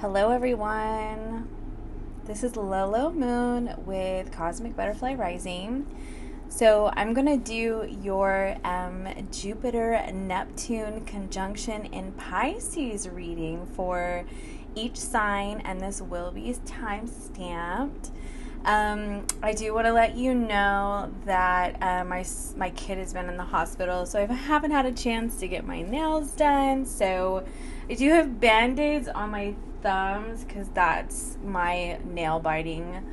Hello everyone, this is Lolo Moon with Cosmic Butterfly Rising. So I'm going to do your Jupiter-Neptune conjunction in Pisces reading for each sign, and this will be time stamped. I do want to let you know that my kid has been in the hospital, so I haven't had a chance to get my nails done. So I do have band-aids on my thumbs because that's my nail biting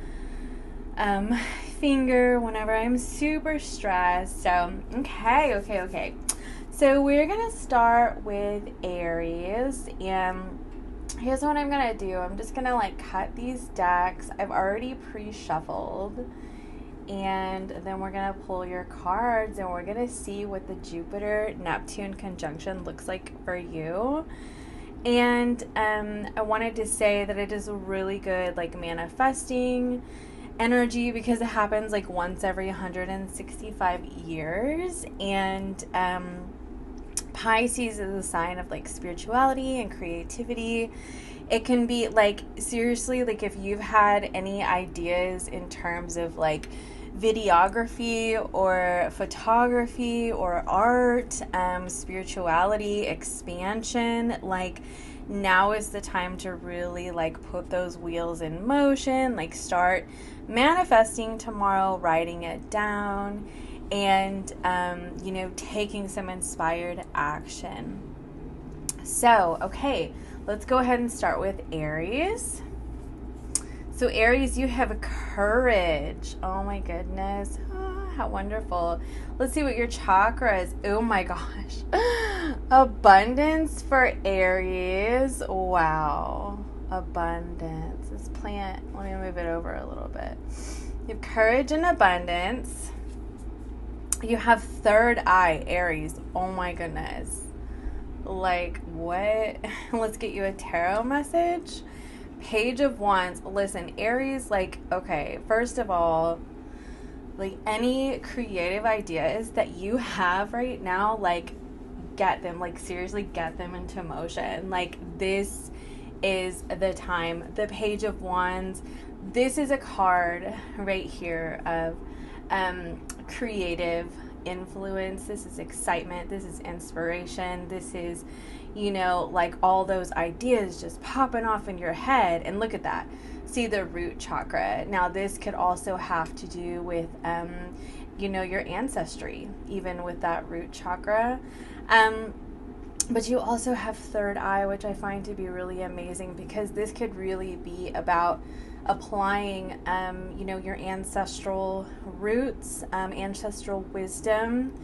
finger whenever I'm super stressed. So okay. So we're gonna start with Aries, and here's what I'm gonna do. I'm just gonna cut these decks. I've already pre-shuffled, and then we're gonna pull your cards and we're gonna see what the Jupiter-Neptune conjunction looks like for you. And I wanted to say that it is a really good manifesting energy because it happens once every 165 years, and Pisces is a sign of spirituality and creativity. It can be seriously, if you've had any ideas in terms of videography or photography or art, spirituality, expansion, now is the time to really put those wheels in motion, start manifesting tomorrow, writing it down, and taking some inspired action. So okay, let's go ahead and start with Aries. So Aries, you have courage. Oh my goodness. Oh, how wonderful. Let's see what your chakra is. Oh my gosh. Abundance for Aries. Wow. Abundance. This plant, let me move it over a little bit. You have courage and abundance. You have third eye, Aries. Oh my goodness. What? Let's get you a tarot message. Page of Wands. Listen, Aries, okay, first of all, any creative ideas that you have right now, get them, seriously get them into motion. This is the time. The Page of Wands, this is a card right here of creative influence. This is excitement. This is inspiration. This is all those ideas just popping off in your head. And look at that. See the root chakra. Now this could also have to do with your ancestry, even with that root chakra. But you also have third eye, which I find to be really amazing because this could really be about applying your ancestral roots, ancestral wisdom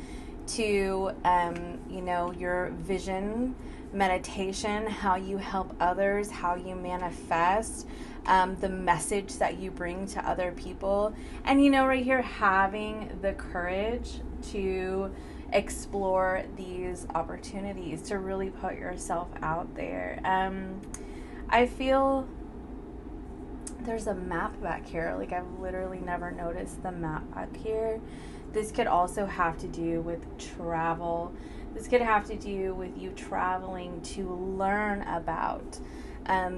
to your vision, meditation, how you help others, how you manifest, the message that you bring to other people. And right here, having the courage to explore these opportunities, to really put yourself out there. I feel there's a map back here. I've literally never noticed the map back here. This could also have to do with travel. This could have to do with you traveling to learn about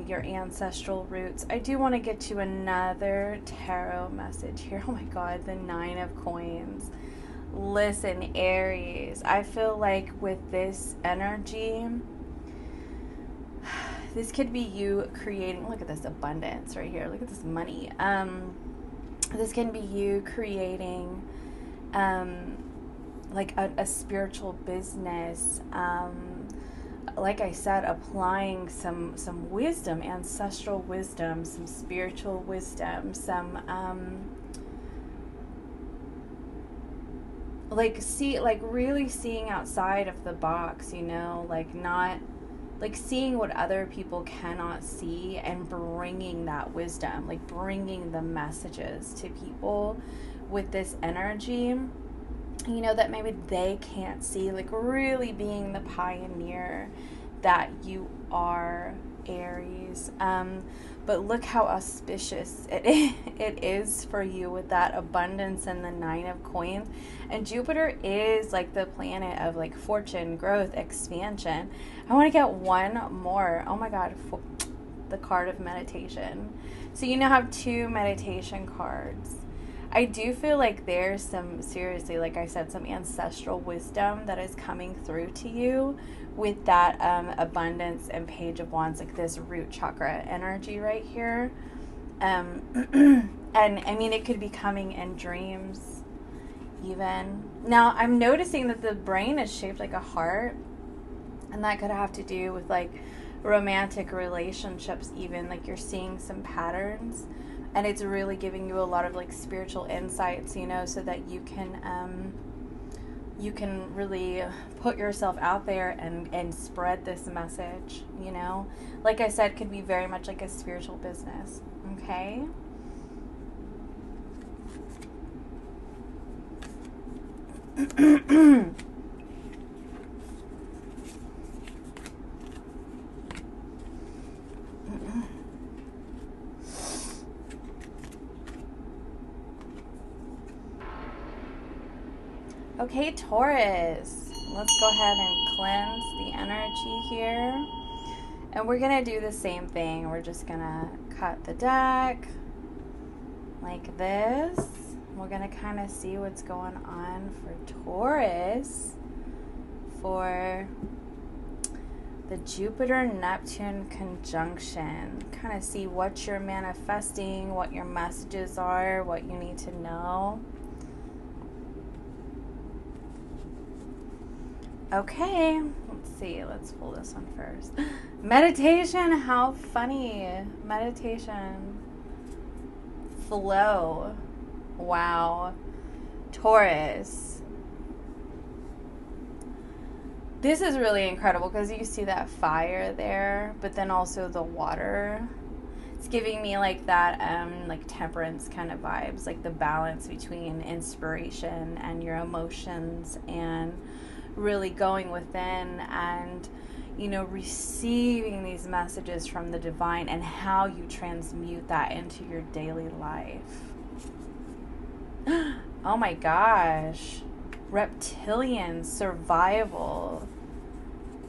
your ancestral roots. I do want to get to another tarot message here. Oh my God, the 9 of Coins. Listen, Aries, I feel with this energy, this could be you creating, look at this abundance right here. Look at this money. This can be you creating a spiritual business. Like I said, applying some wisdom, ancestral wisdom, some spiritual wisdom, some really seeing outside of the box, not seeing what other people cannot see and bringing that wisdom, bringing the messages to people with this energy, that maybe they can't see, really being the pioneer that you are, Aries. But look how auspicious it is for you with that abundance and the 9 of Coins. And Jupiter is the planet of fortune, growth, expansion. I want to get one more. Oh my God. the card of meditation. So you now have 2 meditation cards. I do feel like there's some, seriously, like I said, some ancestral wisdom that is coming through to you with that abundance and Page of Wands, like this root chakra energy right here. And I mean, it could be coming in dreams even. Now, I'm noticing that the brain is shaped like a heart, and that could have to do with like romantic relationships even. Like you're seeing some patterns, and it's really giving you a lot of like spiritual insights, you know, so that you can really put yourself out there and spread this message, you know. Like I said, could be very much like a spiritual business, okay? Okay, Taurus, let's go ahead and cleanse the energy here. And we're going to do the same thing. We're just going to cut the deck like this. We're going to kind of see what's going on for Taurus for the Jupiter-Neptune conjunction. Kind of see what you're manifesting, what your messages are, what you need to know. Okay, let's see. Let's pull this one first. Meditation, how funny. Meditation. Flow. Wow. Taurus. This is really incredible because you see that fire there, but then also the water. It's giving me like that like temperance kind of vibes, like the balance between inspiration and your emotions, and really going within and, you know, receiving these messages from the divine and how you transmute that into your daily life. Oh my gosh. Reptilian survival.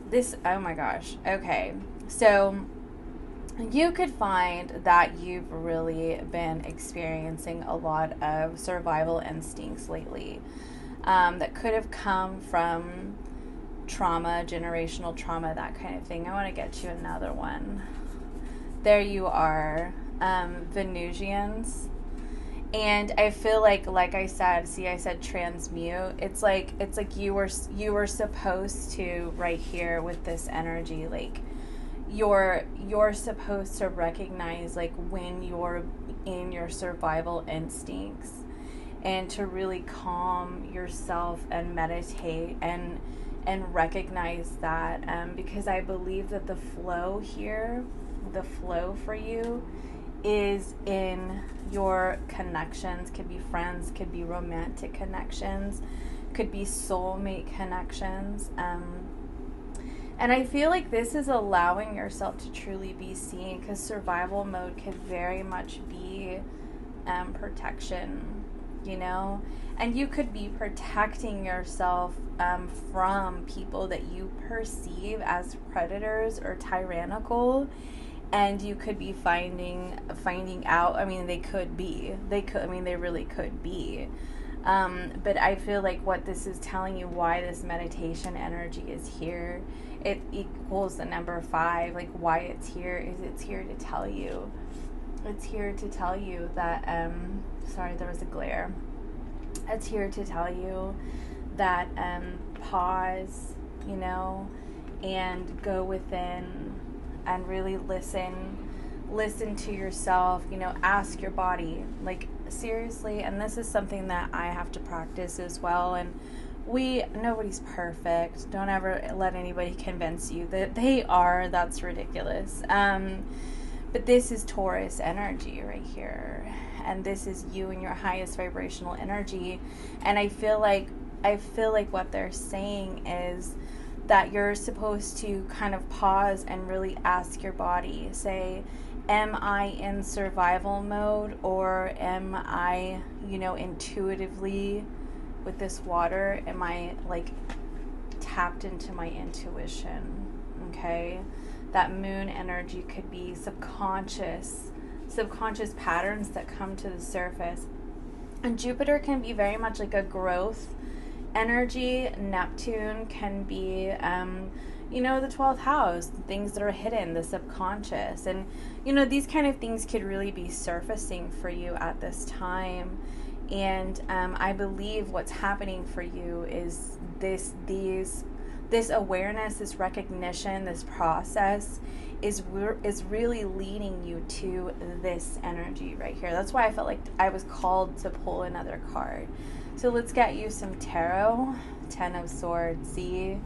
This, oh my gosh. Okay. So you could find that you've really been experiencing a lot of survival instincts lately. That could have come from trauma, generational trauma, that kind of thing. I want to get you another one. There you are, Venusians. And I feel like I said, see, I said transmute. It's like you were supposed to, right here with this energy, like you're supposed to recognize like when you're in your survival instincts, and to really calm yourself and meditate and recognize that, because I believe that the flow here, the flow for you is in your connections. Could be friends, could be romantic connections, could be soulmate connections. And I feel like this is allowing yourself to truly be seen, because survival mode could very much be protection, you know, and you could be protecting yourself from people that you perceive as predators or tyrannical, and you could be finding out. I mean, they really could be. But I feel like what this is telling you, why this meditation energy is here, it equals the number 5. Like why it's here is it's here to tell you. It's here to tell you that, sorry, there was a glare. It's here to tell you that pause, you know, and go within and really listen to yourself, you know, ask your body, like seriously. And this is something that I have to practice as well. And nobody's perfect. Don't ever let anybody convince you that they are. That's ridiculous. But this is Taurus energy right here. And this is you in your highest vibrational energy. And I feel like what they're saying is that you're supposed to kind of pause and really ask your body, say, am I in survival mode, or am I, you know, intuitively with this water, am I like tapped into my intuition? Okay, That moon energy could be subconscious patterns that come to the surface. And Jupiter can be very much like a growth energy. Neptune can be, the 12th house, things that are hidden, the subconscious. And, these kind of things could really be surfacing for you at this time. And I believe what's happening for you is this awareness, this recognition, this process is really leading you to this energy right here. That's why I felt like I was called to pull another card. So let's get you some tarot. 10 of Swords. See,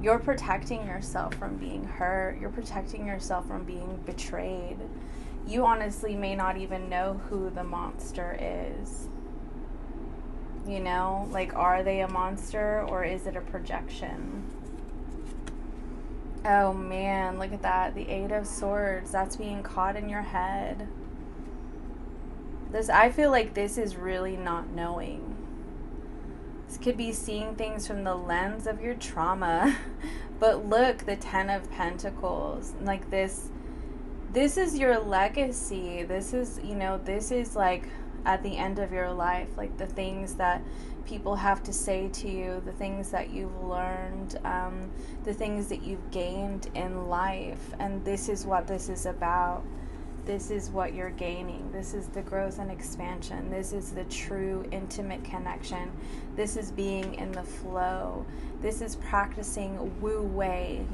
you're protecting yourself from being hurt. You're protecting yourself from being betrayed. You honestly may not even know who the monster is. Like, are they a monster or is it a projection? Oh man, look at that. The 8 of Swords. That's being caught in your head. I feel like this is really not knowing. This could be seeing things from the lens of your trauma. But look, the 10 of Pentacles. Like this is your legacy. This is, this is like at the end of your life, like the things that people have to say to you, the things that you've learned, the things that you've gained in life. And this is what this is about. This is what you're gaining. This is the growth and expansion. This is the true intimate connection. This is being in the flow. This is practicing Wu Wei.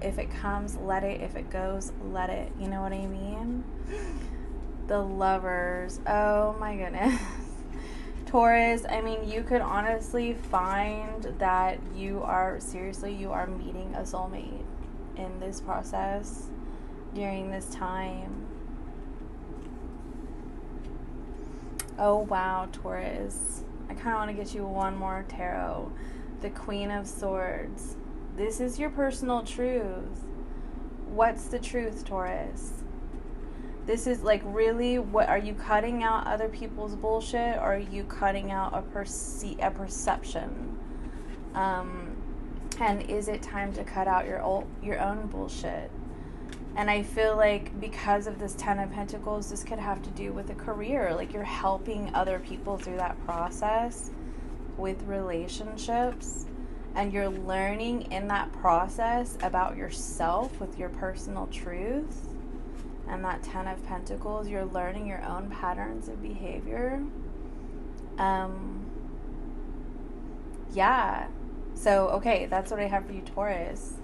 If it comes, let it. If it goes, let it. You know what I mean? The Lovers. Oh my goodness. Taurus, you could honestly find that you are meeting a soulmate in this process during this time. Oh wow, Taurus. I kind of want to get you one more tarot. The Queen of Swords. This is your personal truth. What's the truth, Taurus? This is like, really, what are you cutting out other people's bullshit, or are you cutting out a perception? And is it time to cut out your own bullshit? And I feel like because of this 10 of Pentacles, this could have to do with a career. Like, you're helping other people through that process with relationships, and you're learning in that process about yourself with your personal truth. And that 10 of Pentacles, you're learning your own patterns of behavior. Yeah. So, okay, that's what I have for you, Taurus.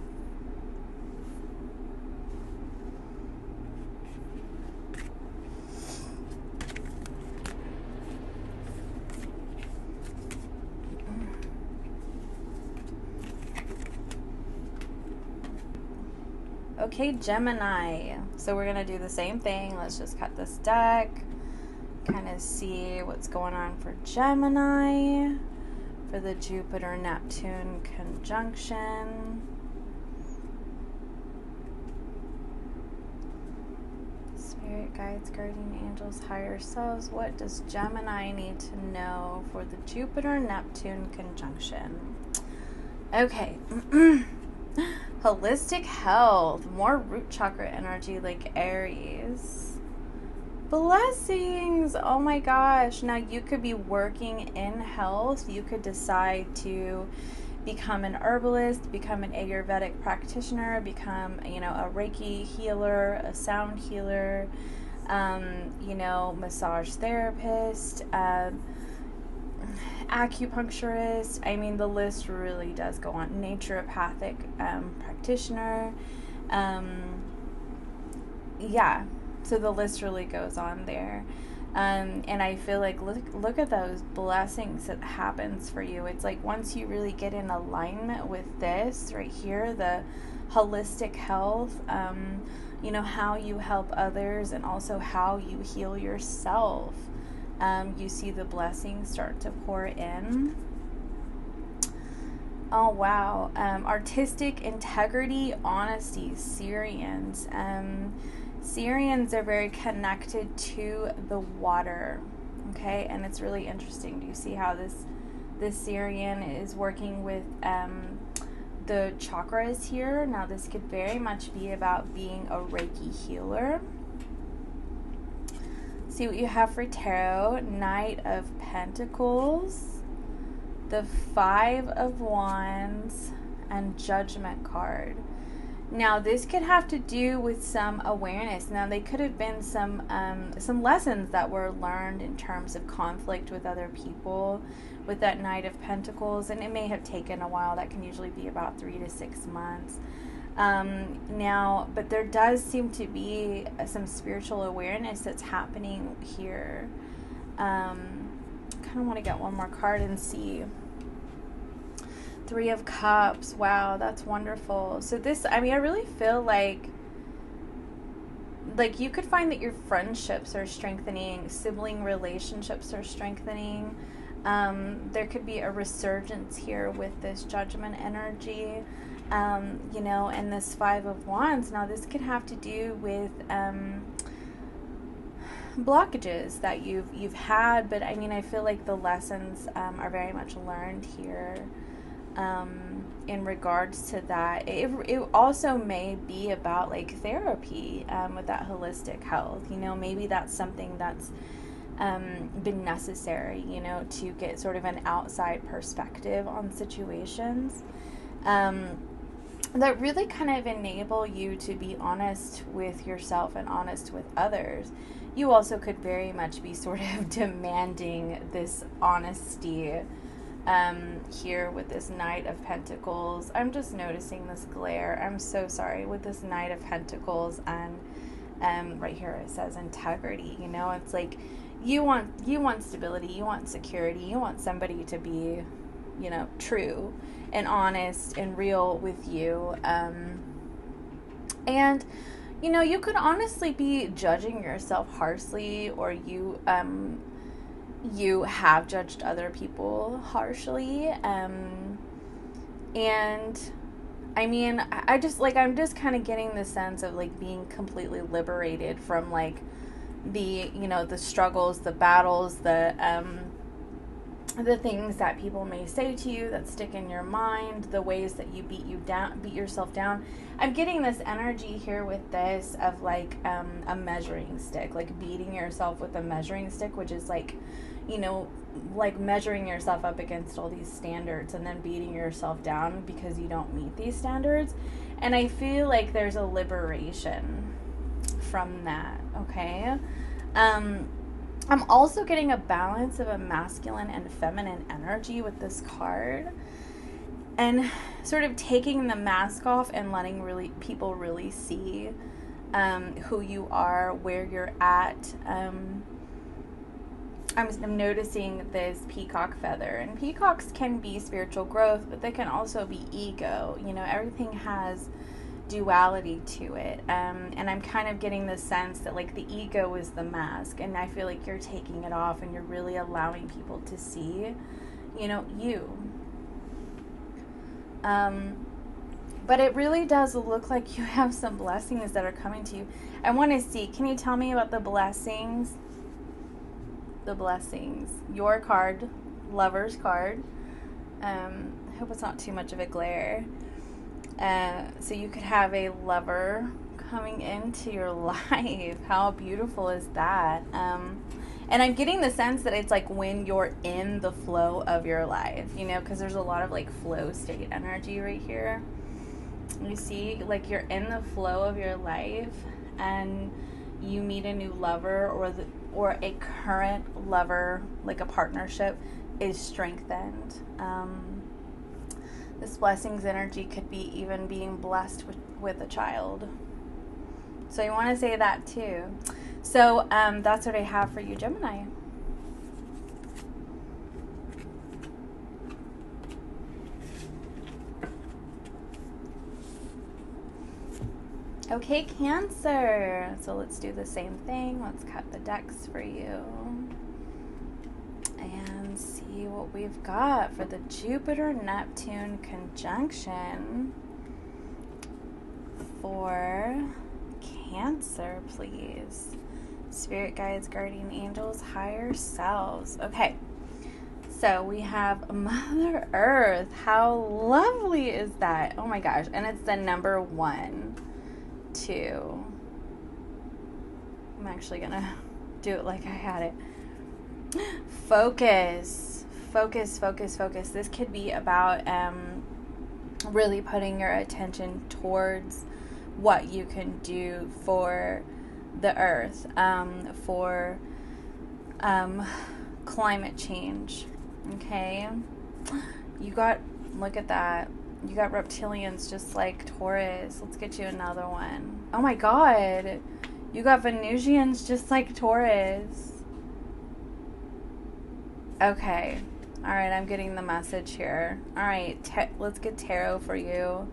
Okay, Gemini. So we're going to do the same thing. Let's just cut this deck. Kind of see what's going on for Gemini. For the Jupiter-Neptune conjunction. Spirit guides, guardian angels, higher selves. What does Gemini need to know for the Jupiter-Neptune conjunction? Okay. Holistic health, more root chakra energy like Aries. Blessings. Oh my gosh. Now you could be working in health. You could decide to become an herbalist, become an Ayurvedic practitioner, become, a Reiki healer, a sound healer, massage therapist, acupuncturist. The list really does go on. Naturopathic practitioner. Yeah, so the list really goes on there. And I feel like look at those blessings that happens for you. It's like once you really get in alignment with this right here, the holistic health, how you help others and also how you heal yourself. You see the blessings start to pour in. Oh, wow. Artistic integrity, honesty, Syrians. Syrians are very connected to the water, okay? And it's really interesting. Do you see how this Syrian is working with the chakras here. Now this could very much be about being a Reiki healer. See what you have for tarot. Knight of Pentacles, the 5 of Wands, and Judgment card. Now this could have to do with some awareness. Now they could have been some lessons that were learned in terms of conflict with other people with that Knight of Pentacles, and it may have taken a while. That can usually be about 3 to 6 months. Now, but there does seem to be some spiritual awareness that's happening here. Kind of want to get one more card and see. 3 of Cups. Wow, that's wonderful. So this, I mean, I really feel like you could find that your friendships are strengthening, sibling relationships are strengthening. There could be a resurgence here with this Judgment energy, you know, and this 5 of Wands. Now this could have to do with blockages that you've had, but I mean, I feel like the lessons are very much learned here. In regards to that, it also may be about like therapy with that holistic health. You know, maybe that's something that's been necessary, you know, to get sort of an outside perspective on situations that really kind of enable you to be honest with yourself and honest with others. You also could very much be sort of demanding this honesty here with this Knight of Pentacles. I'm just noticing this glare. I'm so sorry with this Knight of Pentacles, and right here it says integrity. You know, it's like you want stability, you want security, you want somebody to be, you know, true and honest and real with you. And you know, you could honestly be judging yourself harshly, or you have judged other people harshly. And I mean, I'm just kind of getting the sense of like being completely liberated from like the, you know, the struggles, the battles, the things that people may say to you that stick in your mind, the ways that you beat yourself down. I'm getting this energy here with this of like a measuring stick, like beating yourself with a measuring stick, which is like, you know, like measuring yourself up against all these standards and then beating yourself down because you don't meet these standards. And I feel like there's a liberation from that, okay? I'm also getting a balance of a masculine and feminine energy with this card, and sort of taking the mask off and letting people really see who you are, where you're at. I'm noticing this peacock feather, and peacocks can be spiritual growth, but they can also be ego. You know, everything has duality to it, and I'm kind of getting the sense that like the ego is the mask, and I feel like you're taking it off and you're really allowing people to see, you know, you. But it really does look like you have some blessings that are coming to you. I want to see, can you tell me about the blessings? The blessings. Your card, Lover's card. I hope it's not too much of a glare. So you could have a lover coming into your life. How beautiful is that? And I'm getting the sense that it's like when you're in the flow of your life, you know, because there's a lot of like flow state energy right here. You see, like you're in the flow of your life and you meet a new lover, or a current lover, like a partnership is strengthened. This blessings energy could be even being blessed with a child. So you want to say that too. So that's what I have for you, Gemini. Okay, Cancer. So let's do the same thing. Let's cut the decks for you and see what we've got for the Jupiter-Neptune conjunction for Cancer, please. Spirit guides, guardian angels, higher selves. Okay, So we have Mother Earth. How lovely is that? Oh my gosh. And it's the number 1, 2. I'm actually going to do it like I had it. Focus. Focus, focus, focus. This could be about really putting your attention towards what you can do for the earth, for climate change. Okay, look at that. You got reptilians just like Taurus. Let's get you another one. Oh my God, you got Venusians just like Taurus. Okay, all right, I'm getting the message here. All right, let's get tarot for you.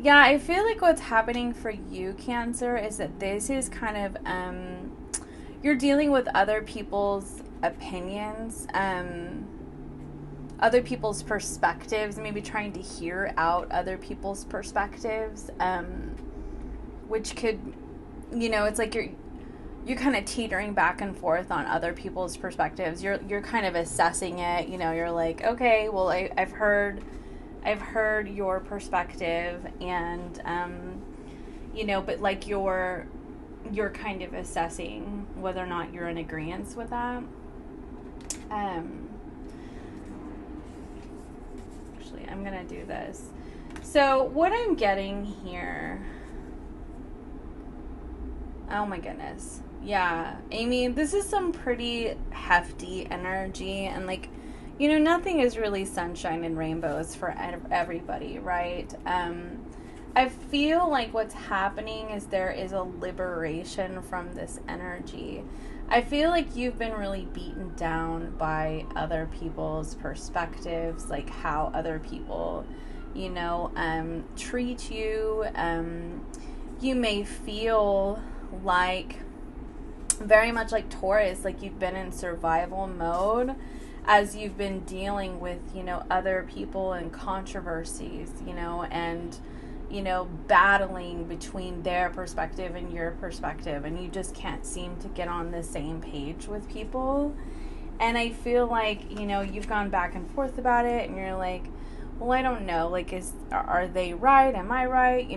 Yeah, I feel like what's happening for you, Cancer, is that this is kind of you're dealing with other people's opinions, other people's perspectives, maybe trying to hear out other people's perspectives, which could, it's like you're kind of teetering back and forth on other people's perspectives. You're kind of assessing it. You're like, okay, well, I've heard your perspective, and but like you're kind of assessing whether or not you're in agreement with that. Actually, I'm gonna do this. So what I'm getting here, oh my goodness, yeah, Amy, this is some pretty hefty energy, and like, nothing is really sunshine and rainbows for everybody, right? I feel like what's happening is there is a liberation from this energy. I feel like you've been really beaten down by other people's perspectives, like how other people, treat you. You may feel like, very much like Taurus, like you've been in survival mode as you've been dealing with, other people and controversies, and, battling between their perspective and your perspective, and you just can't seem to get on the same page with people. And I feel like, you've gone back and forth about it, and you're like, well, I don't know, like, are they right? Am I right?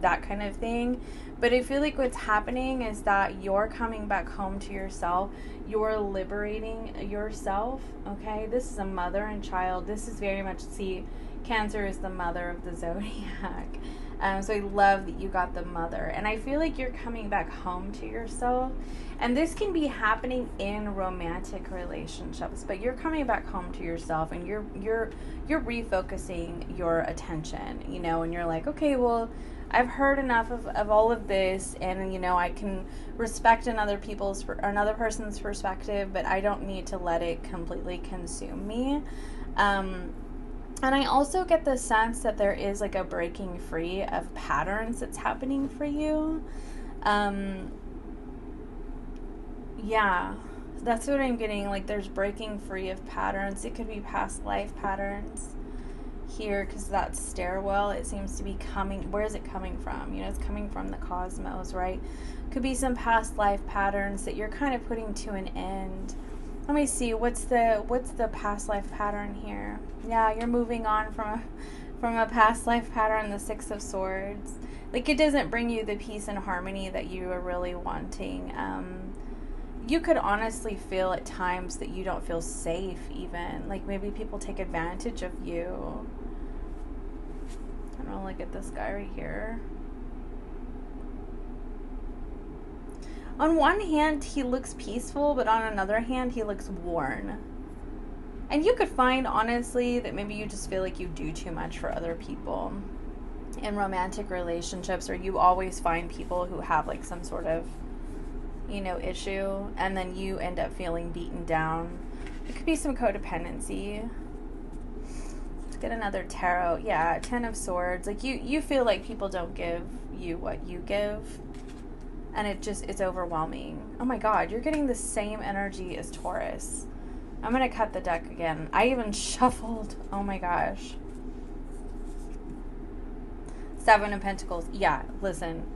That kind of thing. But I feel like what's happening is that you're coming back home to yourself. You're liberating yourself, okay? This is a mother and child. This is very much, Cancer is the mother of the zodiac. So I love that you got the mother. And I feel like you're coming back home to yourself. And this can be happening in romantic relationships, but you're coming back home to yourself, and you're refocusing your attention, and you're like, okay, well, I've heard enough of all of this, and I can respect another person's perspective, but I don't need to let it completely consume me. And I also get the sense that there is like a breaking free of patterns that's happening for you. Yeah, that's what I'm getting. Like, there's breaking free of patterns. It could be past life patterns here, because that stairwell, it seems to be coming. Where is it coming from? It's coming from the cosmos, right? Could be some past life patterns that you're kind of putting to an end. Let me see, what's the past life pattern here? Yeah, you're moving on from a past life pattern, the 6 of Swords. Like, it doesn't bring you the peace and harmony that you are really wanting. You could honestly feel at times that you don't feel safe even. Like, maybe people take advantage of you. I don't know, look at this guy right here. On one hand, he looks peaceful, but on another hand, he looks worn. And you could find, honestly, that maybe you just feel like you do too much for other people in romantic relationships, or you always find people who have like some sort of, issue, and then you end up feeling beaten down. It could be some codependency. Let's get another tarot. Yeah, 10 of Swords. Like, you feel like people don't give you what you give, and it's overwhelming. Oh my God, you're getting the same energy as Taurus. I'm going to cut the deck again. I even shuffled. Oh my gosh. 7 of Pentacles. Yeah, listen.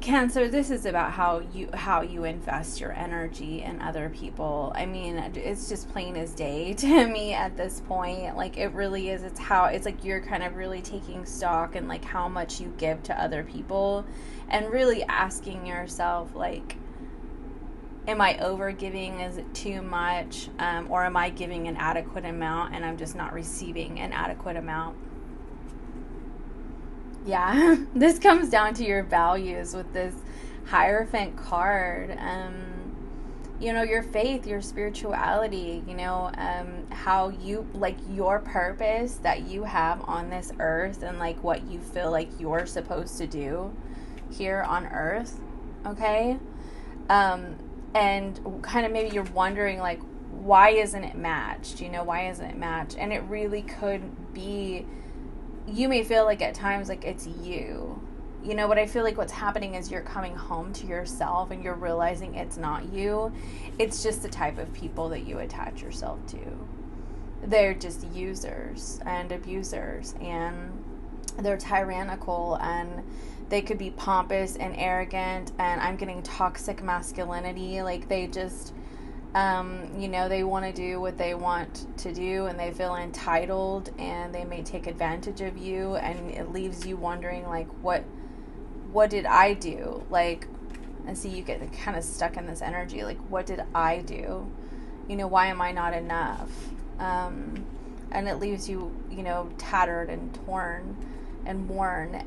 Cancer, this is about how you invest your energy in other people. I mean, it's just plain as day to me at this point. Like, it really is. It's like you're kind of really taking stock in like how much you give to other people, and really asking yourself, like, am I over giving? Is it too much? Or am I giving an adequate amount and I'm just not receiving an adequate amount? Yeah, this comes down to your values with this Hierophant card. Your faith, your spirituality, how you, like, your purpose that you have on this earth, and like what you feel like you're supposed to do here on earth. Okay. And kind of maybe you're wondering, like, why isn't it matched? Why isn't it matched? And it really could be, you may feel like at times like it's you. But I feel like what's happening is you're coming home to yourself and you're realizing it's not you. It's just the type of people that you attach yourself to. They're just users and abusers, and they're tyrannical, and they could be pompous and arrogant, and I'm getting toxic masculinity. Like, they just, they want to do what they want to do, and they feel entitled, and they may take advantage of you, and it leaves you wondering, like, what did I do? Like, and see, you get kind of stuck in this energy. Like, what did I do? Why am I not enough? And it leaves you, tattered and torn and worn.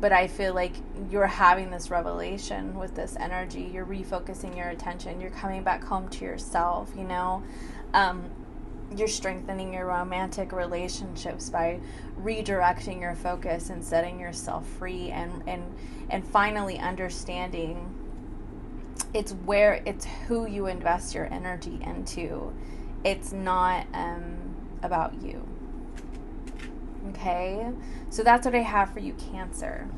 But I feel like you're having this revelation with this energy. You're refocusing your attention. You're coming back home to yourself, You're strengthening your romantic relationships by redirecting your focus and setting yourself free, and finally understanding it's who you invest your energy into. It's not about you. Okay? So that's what I have for you, Cancer.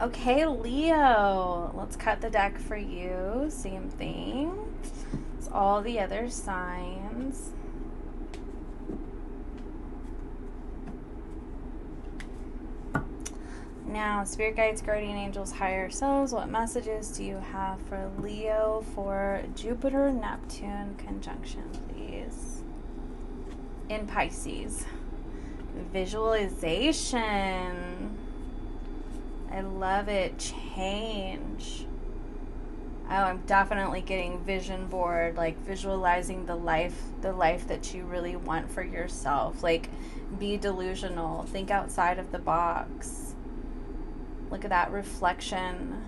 Okay, Leo, let's cut the deck for you. Same thing. It's all the other signs. Now, Spirit Guides, Guardian Angels, Higher Selves, what messages do you have for Leo for Jupiter-Neptune conjunction, please? In Pisces. Visualization. I love it. Change. Oh, I'm definitely getting vision board, like visualizing the life that you really want for yourself. Like, be delusional. Think outside of the box. Look at that reflection.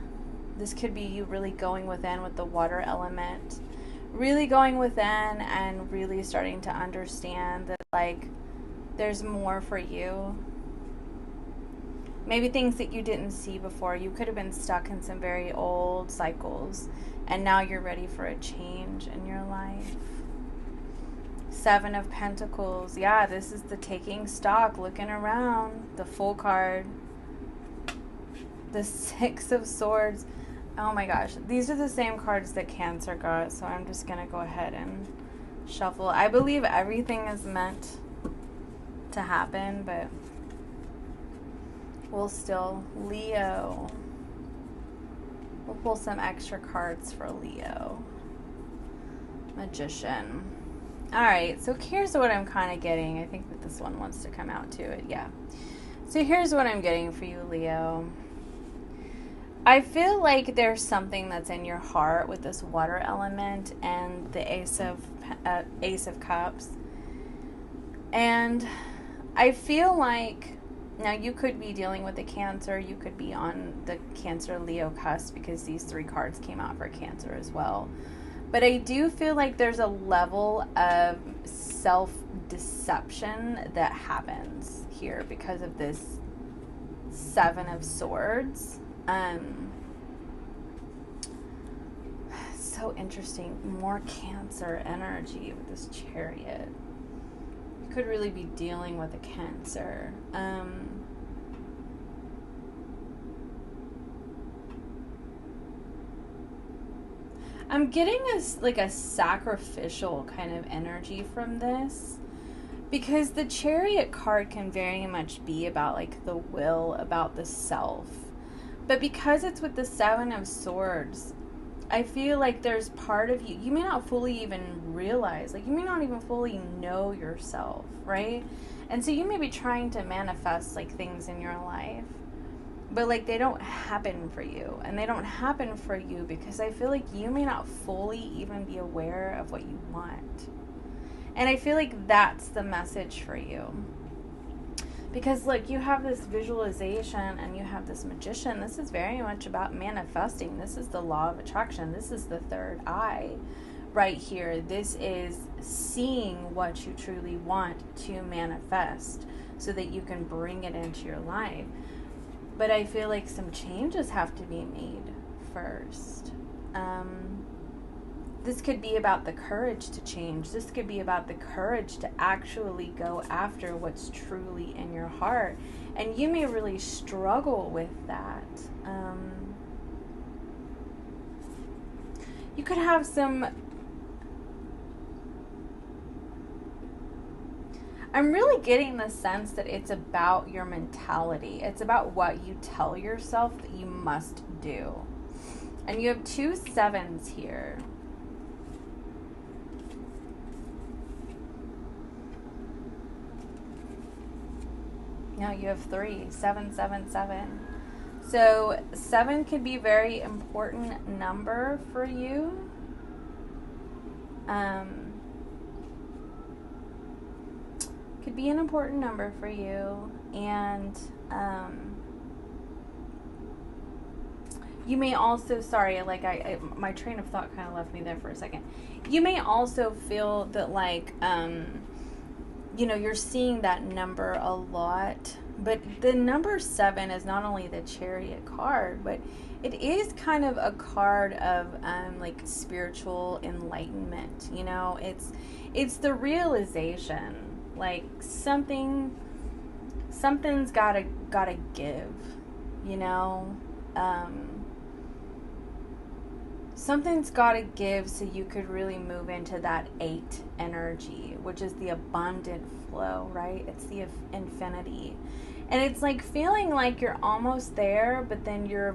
This could be you really going within with the water element. Really going within and really starting to understand that, like, there's more for you. Maybe things that you didn't see before. You could have been stuck in some very old cycles, and now you're ready for a change in your life. Seven of Pentacles. Yeah, this is the taking stock, looking around. The Fool card. The Six of Swords. Oh my gosh. These are the same cards that Cancer got, so I'm just going to go ahead and shuffle. I believe everything is meant to happen, but we'll still, Leo. We'll pull some extra cards for Leo. Magician. Alright, so here's what I'm kind of getting. I think that this one wants to come out to it. Yeah. So here's what I'm getting for you, Leo. I feel like there's something that's in your heart with this water element and the Ace of Cups. And I feel like, now you could be dealing with a Cancer, you could be on the Cancer-Leo cusp, because these three cards came out for Cancer as well. But I do feel like there's a level of self-deception that happens here because of this Seven of Swords. so interesting. More Cancer energy with this Chariot. You could really be dealing with a Cancer. I'm getting a sacrificial kind of energy from this, because the Chariot card can very much be about like the will, about the self. But because it's with the Seven of Swords, I feel like there's part of you may not fully even realize, like you may not even fully know yourself, right? And so you may be trying to manifest like things in your life, but like they don't happen for you. And they don't happen for you because I feel like you may not fully even be aware of what you want. And I feel like that's the message for you. Because look, you have this visualization and you have this Magician. This is very much about manifesting. This is the law of attraction. This is the third eye right here. This is seeing what you truly want to manifest so that you can bring it into your life. But I feel like some changes have to be made first. This could be about the courage to change. This could be about the courage to actually go after what's truly in your heart. And you may really struggle with that. You could have some... I'm really getting the sense that it's about your mentality. It's about what you tell yourself that you must do. And you have 2 7s here. Now you have 3, 7, 7, 7. So 7 could be a very important number for you. Could be an important number for you. And you may also, sorry, like my train of thought kind of left me there for a second. You may also feel that like, you know, you're seeing that number a lot, but the number 7 is not only the Chariot card, but it is kind of a card of like spiritual enlightenment. You know, it's the realization, like something's gotta give. You know, something's got to give so you could really move into that 8 energy, which is the abundant flow, right? It's the infinity. And it's like feeling like you're almost there, but then you're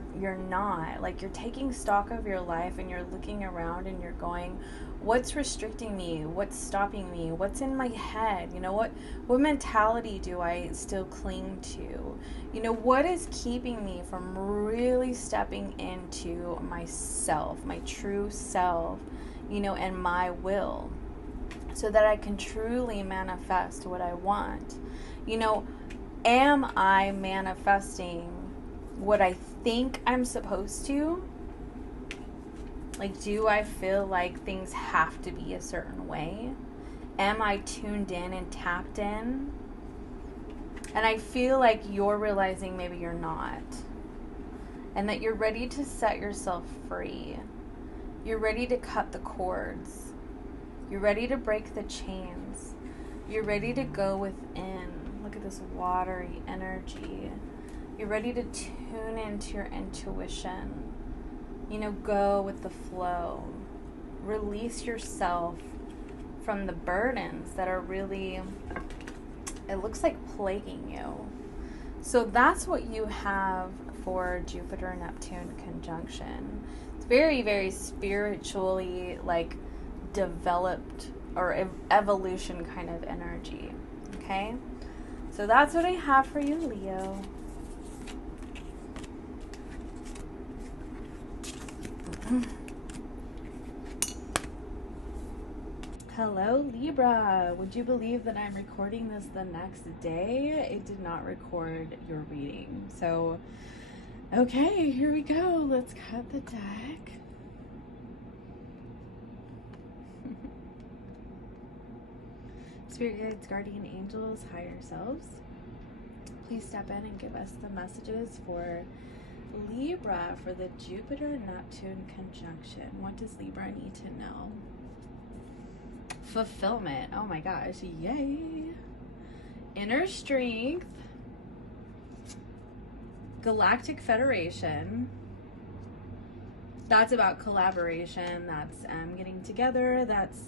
not. Like you're taking stock of your life and you're looking around and you're going, what's restricting me? What's stopping me? What's in my head? You know, what mentality do I still cling to? You know, what is keeping me from really stepping into myself, my true self, you know, and my will, so that I can truly manifest what I want? You know, am I manifesting what I think I'm supposed to? Like, do I feel like things have to be a certain way? Am I tuned in and tapped in? And I feel like you're realizing maybe you're not. And that you're ready to set yourself free. You're ready to cut the cords. You're ready to break the chains. You're ready to go within. Look at this watery energy. You're ready to tune into your intuition. You know, go with the flow. Release yourself from the burdens that are really, it looks like plaguing you. So that's what you have for Jupiter-Neptune conjunction. It's very, very spiritually, like, developed or evolution kind of energy. Okay? So that's what I have for you, Leo. Hello, Libra. Would you believe that I'm recording this the next day? It did not record your reading. So, okay, here we go. Let's cut the deck. Spirit guides, guardian angels, higher selves, please step in and give us the messages for Libra for the Jupiter-Neptune conjunction. What does Libra need to know? Fulfillment. Oh my gosh, yay. Inner strength. Galactic Federation. That's about collaboration. That's getting together. That's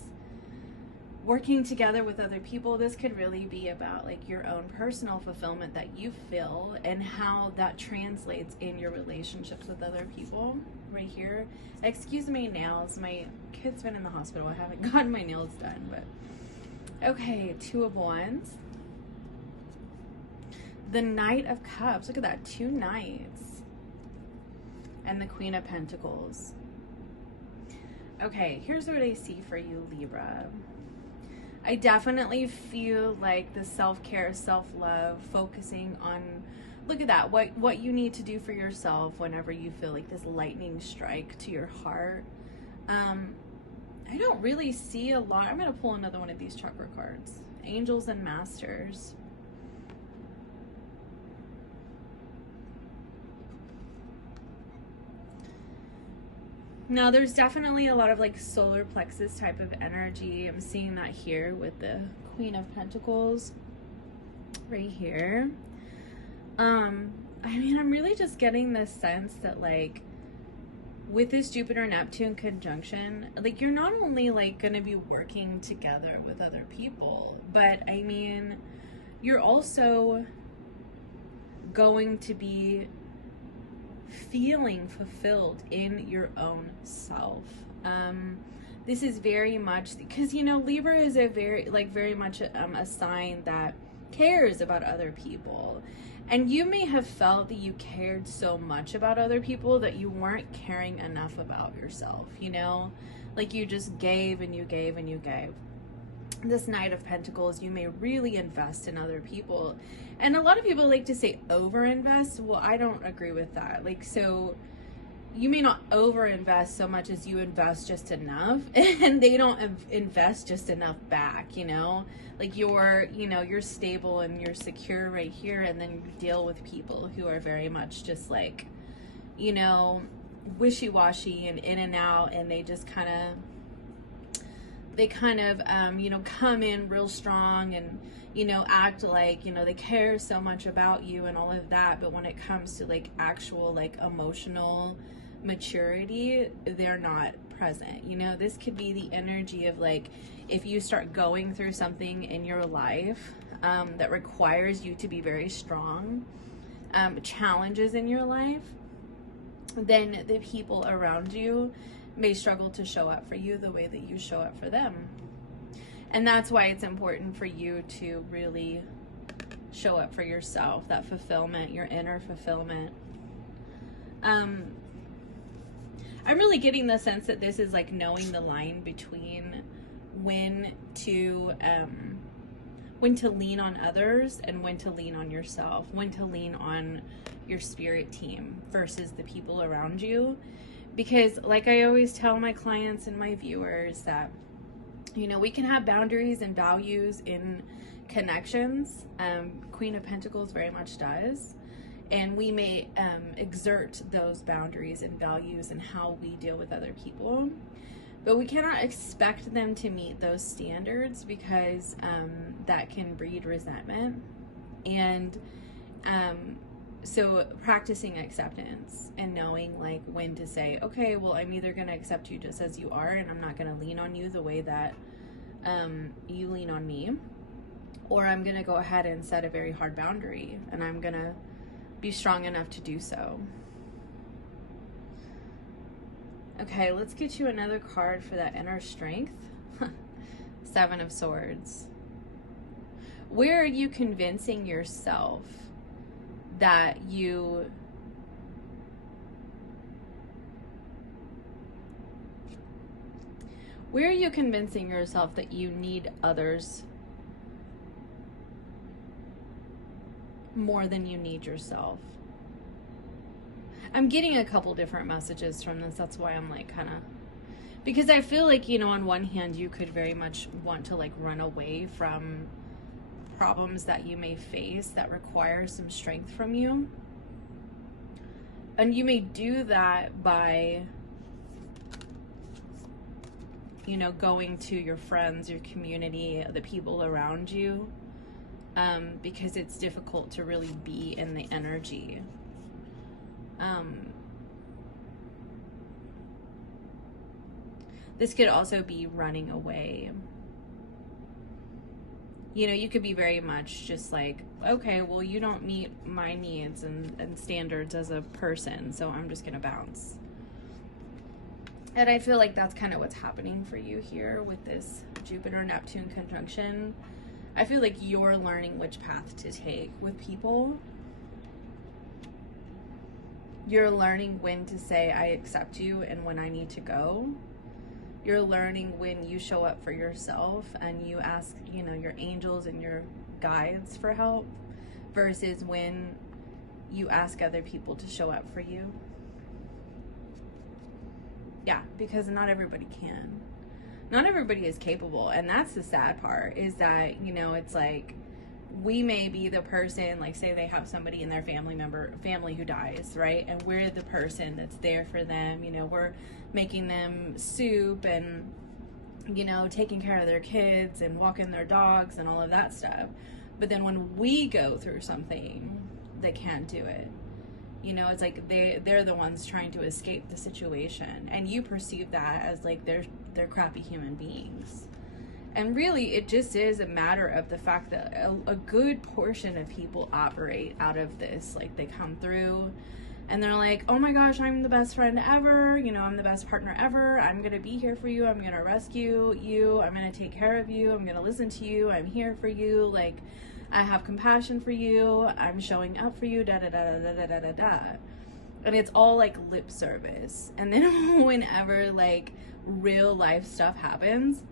working together with other people. This could really be about like your own personal fulfillment that you feel and how that translates in your relationships with other people. Right here. Excuse me, nails. My kid's been in the hospital. I haven't gotten my nails done, but okay. Two of Wands. The Knight of Cups. Look at that. 2 knights. And the Queen of Pentacles. Okay, here's what I see for you, Libra. I definitely feel like the self-care, self-love, focusing on, look at that, what you need to do for yourself whenever you feel like this lightning strike to your heart. I don't really see a lot. I'm going to pull another one of these chakra cards. Angels and Masters. Now, there's definitely a lot of like solar plexus type of energy. I'm seeing that here with the Queen of Pentacles right here. I mean, I'm really just getting this sense that like with this Jupiter-Neptune conjunction, like you're not only like going to be working together with other people, but I mean, you're also going to be feeling fulfilled in your own self. This is very much because, you know, Libra is a very much a sign that cares about other people, and you may have felt that you cared so much about other people that you weren't caring enough about yourself, you know, like you just gave and you gave and you gave. This Knight of Pentacles, you may really invest in other people. And a lot of people like to say overinvest. Well, I don't agree with that. Like, so you may not overinvest so much as you invest just enough, and they don't invest just enough back, you know? Like you're stable and you're secure right here, and then you deal with people who are very much just like, you know, wishy-washy and in and out, and they just kind of you know, come in real strong and, you know, act like, you know, they care so much about you and all of that, but when it comes to like actual like emotional maturity, they're not present. You know, this could be the energy of like, if you start going through something in your life that requires you to be very strong, challenges in your life, then the people around you may struggle to show up for you the way that you show up for them. And that's why it's important for you to really show up for yourself, that fulfillment, your inner fulfillment. I'm really getting the sense that this is like knowing the line between when to lean on others and when to lean on yourself, when to lean on your spirit team versus the people around you. Because like I always tell my clients and my viewers that, you know, we can have boundaries and values in connections. Queen of Pentacles very much does. And we may exert those boundaries and values in how we deal with other people. But we cannot expect them to meet those standards because that can breed resentment. And so practicing acceptance and knowing like when to say, okay, well, I'm either going to accept you just as you are, and I'm not going to lean on you the way that you lean on me, or I'm going to go ahead and set a very hard boundary, and I'm going to be strong enough to do so. Okay, let's get you another card for that inner strength. 7 of Swords. Where are you convincing yourself that you need others more than you need yourself? I'm getting a couple different messages from this. That's why I'm like kind of, because I feel like, you know, on one hand, you could very much want to like run away from problems that you may face that require some strength from you. And you may do that by, you know, going to your friends, your community, the people around you, because it's difficult to really be in the energy. This could also be running away. You know, you could be very much just like, okay, well, you don't meet my needs and standards as a person, so I'm just going to bounce. And I feel like that's kind of what's happening for you here with this Jupiter-Neptune conjunction. I feel like you're learning which path to take with people. You're learning when to say, I accept you, and when I need to go. You're learning when you show up for yourself and you ask, you know, your angels and your guides for help, versus when you ask other people to show up for you. Yeah, because not everybody can. Not everybody is capable. And that's the sad part, is that, you know, it's like, we may be the person, like say they have somebody in their family who dies, right? And we're the person that's there for them. You know, we're making them soup and, you know, taking care of their kids and walking their dogs and all of that stuff. But then when we go through something, they can't do it. You know, it's like they're the ones trying to escape the situation, and you perceive that as like they're crappy human beings. And really, it just is a matter of the fact that a good portion of people operate out of this. Like, they come through and they're like, oh my gosh, I'm the best friend ever. You know, I'm the best partner ever. I'm going to be here for you. I'm going to rescue you. I'm going to take care of you. I'm going to listen to you. I'm here for you. Like, I have compassion for you. I'm showing up for you. Da da da da da da da da. And it's all like lip service. And then whenever like real life stuff happens,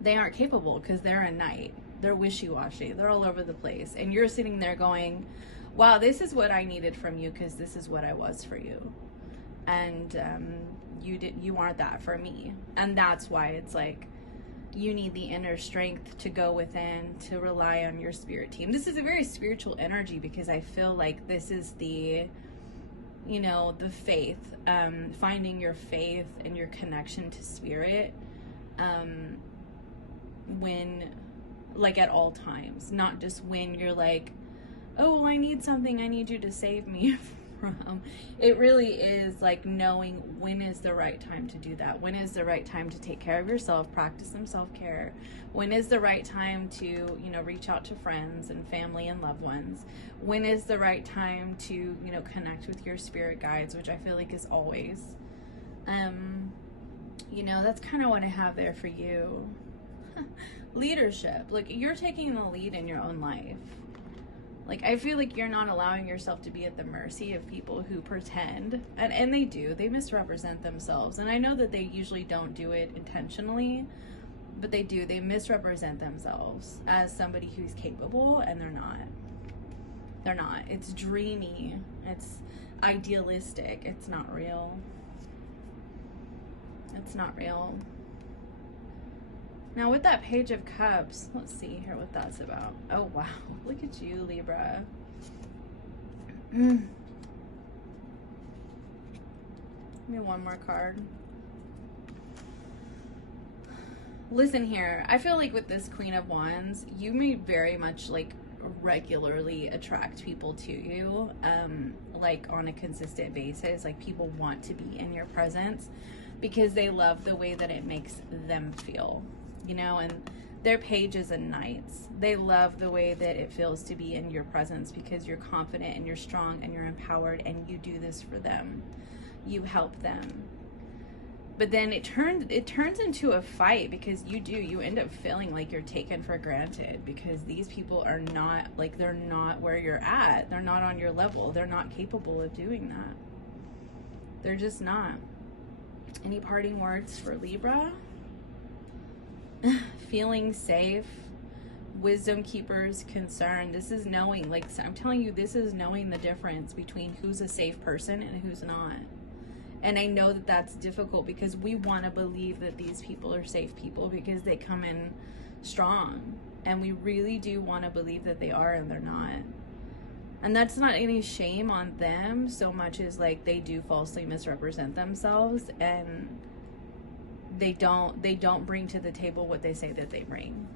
they aren't capable because they're a knight. They're wishy-washy. They're all over the place. And you're sitting there going, wow, this is what I needed from you because this is what I was for you. And you aren't that for me. And that's why it's like you need the inner strength to go within, to rely on your spirit team. This is a very spiritual energy because I feel like this is the, you know, the faith, finding your faith and your connection to spirit. When, like, at all times, not just when you're like, oh, well, I need something, I need you to save me from. It really is like knowing when is the right time to do that. When is the right time to take care of yourself, practice some self-care. When is the right time to, you know, reach out to friends and family and loved ones. When is the right time to, you know, connect with your spirit guides, which I feel like is always. You know, that's kind of what I have there for you. Leadership. Like, you're taking the lead in your own life. Like, I feel like you're not allowing yourself to be at the mercy of people who pretend, and they do. They misrepresent themselves. And I know that they usually don't do it intentionally, but they do. They misrepresent themselves as somebody who's capable, and they're not. They're not. It's dreamy. It's idealistic. It's not real. It's not real. Now with that Page of Cups, let's see here what that's about. Oh wow, look at you, Libra. Give me one more card. Listen here, I feel like with this Queen of Wands, you may very much like regularly attract people to you, like on a consistent basis. Like, people want to be in your presence because they love the way that it makes them feel. You know, and they're pages and knights. They love the way that it feels to be in your presence because you're confident and you're strong and you're empowered and you do this for them. You help them. But then it turns into a fight because you end up feeling like you're taken for granted because these people are not, like, they're not where you're at. They're not on your level. They're not capable of doing that. They're just not. Any parting words for Libra? Feeling safe, wisdom keepers, concern. This is knowing, like I'm telling you, this is knowing the difference between who's a safe person and who's not. And I know that that's difficult because we want to believe that these people are safe people because they come in strong, and we really do want to believe that they are, and they're not. And that's not any shame on them so much as like they do falsely misrepresent themselves, and they don't bring to the table what they say that they bring.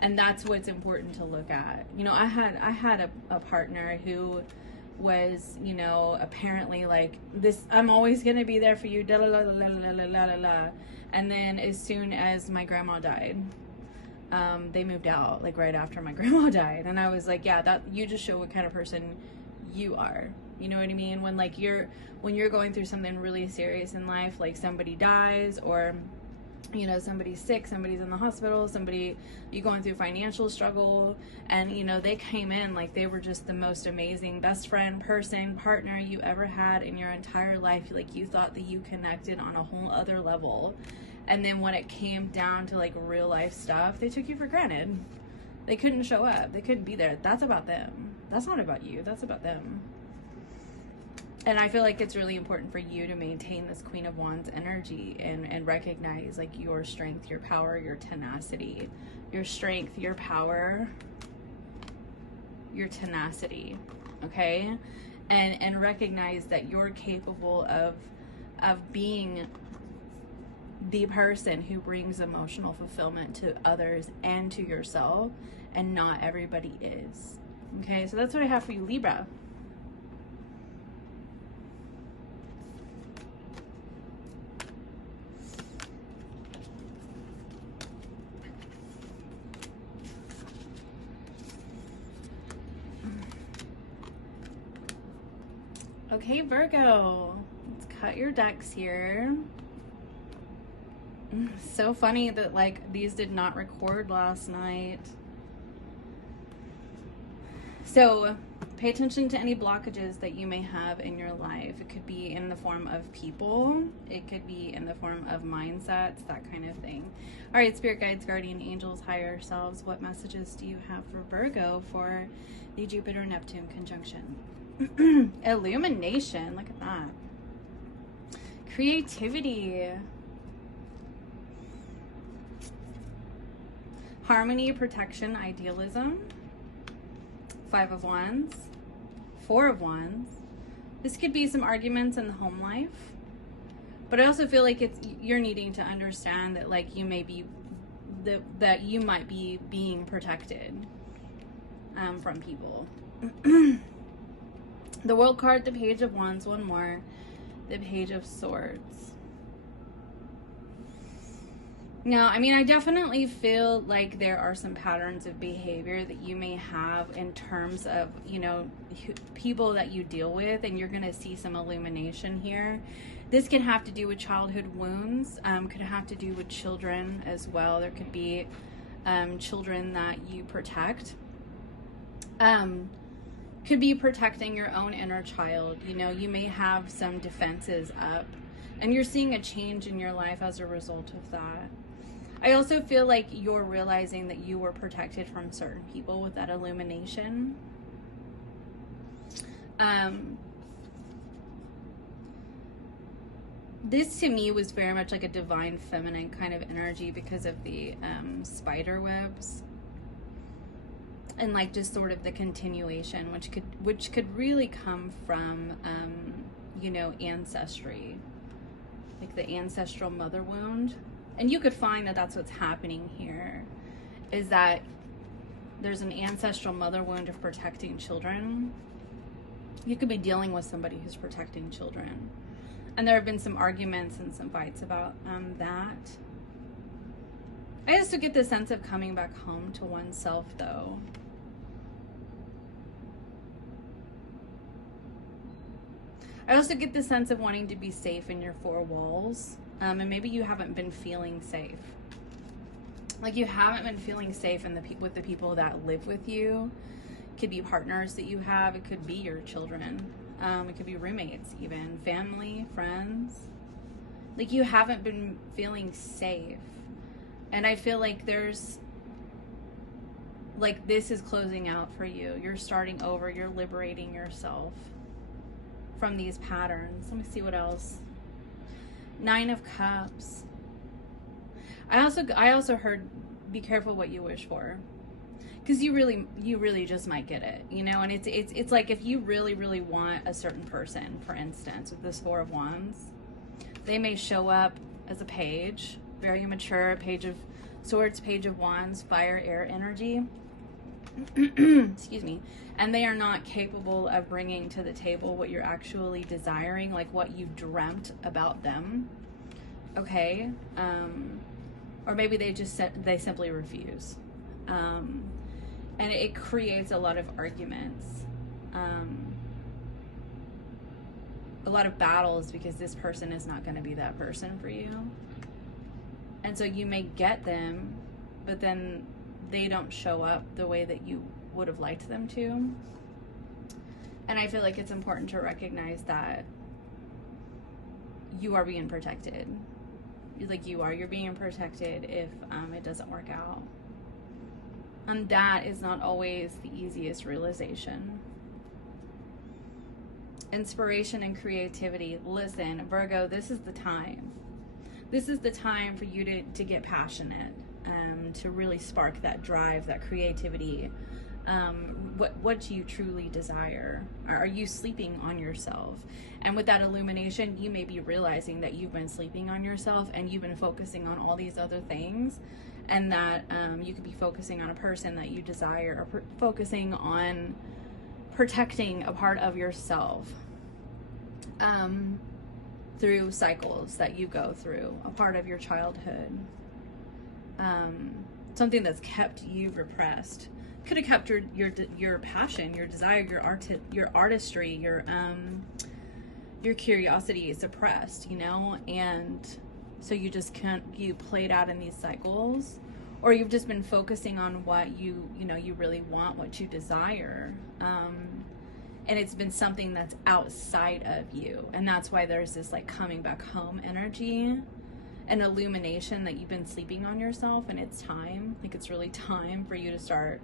And that's what's important to look at. You know, I had a partner who was, you know, apparently like this, I'm always gonna be there for you, da la la la la la la la la. And then as soon as my grandma died, they moved out like right after my grandma died. And I was like, yeah, that you just show what kind of person you are. You know what I mean? When like when you're going through something really serious in life, like somebody dies, or you know, somebody's sick, somebody's in the hospital, you're going through financial struggle, and you know, they came in like they were just the most amazing best friend, person, partner you ever had in your entire life. Like you thought that you connected on a whole other level, and then when it came down to like real life stuff, they took you for granted. They couldn't show up, they couldn't be there. That's about them. That's not about you, that's about them. And I feel like it's really important for you to maintain this Queen of Wands energy and recognize like your strength, your power, your tenacity, your strength, your power, your tenacity, okay? And recognize that you're capable of being the person who brings emotional fulfillment to others and to yourself, and not everybody is, okay? So that's what I have for you, Libra. Okay, Virgo, let's cut your decks here. So funny that like these did not record last night. So pay attention to any blockages that you may have in your life. It could be in the form of people, it could be in the form of mindsets, that kind of thing. All right, spirit guides, guardian angels, higher selves, what messages do you have for Virgo for the Jupiter-Neptune conjunction? Illumination, look at that. Creativity, harmony, protection, idealism. 5 of Wands, 4 of Wands. This could be some arguments in the home life, but I also feel like you're needing to understand that like you may be that you might be being protected from people. The World card, the Page of Wands, one more, the Page of Swords. Now, I mean, I definitely feel like there are some patterns of behavior that you may have in terms of, you know, people that you deal with, and you're going to see some illumination here. This can have to do with childhood wounds, could have to do with children as well. There could be children that you protect. Could be protecting your own inner child. You know, you may have some defenses up, and you're seeing a change in your life as a result of that. I also feel like you're realizing that you were protected from certain people with that illumination. This to me was very much like a divine feminine kind of energy because of the spider webs. And like just sort of the continuation, which could really come from, you know, ancestry, like the ancestral mother wound. And you could find that that's what's happening here, is that there's an ancestral mother wound of protecting children. You could be dealing with somebody who's protecting children. And there have been some arguments and some fights about that. I also get the sense of coming back home to oneself, though. I also get the sense of wanting to be safe in your 4 walls. And maybe you haven't been feeling safe. Like you haven't been feeling safe with the people that live with you. It could be partners that you have. It could be your children. It could be roommates even. Family, friends. Like you haven't been feeling safe. And I feel like there's... like this is closing out for you. You're starting over. You're liberating yourself from these patterns. Let me see what else. 9 of Cups. I also heard, be careful what you wish for. because you really just might get it, you know. And it's like, if you really want a certain person, for instance, with this Four of Wands, they may show up as a page, very mature, Page of Swords, Page of Wands, fire, air energy. Excuse me. And they are not capable of bringing to the table what you're actually desiring, like what you dreamt about them. Okay. Or maybe they simply refuse. And it creates a lot of arguments, a lot of battles, because this person is not going to be that person for you. And so you may get them, but then they don't show up the way that you would have liked them to. And I feel like it's important to recognize that you are being protected. You're being protected if it doesn't work out. And that is not always the easiest realization. Inspiration and creativity. Listen, Virgo, this is the time. This is the time for you to get passionate, to really spark that drive, that creativity. What do you truly desire? Are you sleeping on yourself? And with that illumination, you may be realizing that you've been sleeping on yourself and you've been focusing on all these other things, and that you could be focusing on a person that you desire, or focusing on protecting a part of yourself through cycles that you go through, a part of your childhood, something that's kept you repressed. Could have kept your passion, your desire, your artistry, your curiosity suppressed, you know. And so you played out in these cycles, or you've just been focusing on what you really want, what you desire, and it's been something that's outside of you. And that's why there's this like coming back home energy, an illumination that you've been sleeping on yourself, and it's time. Like, it's really time for you to start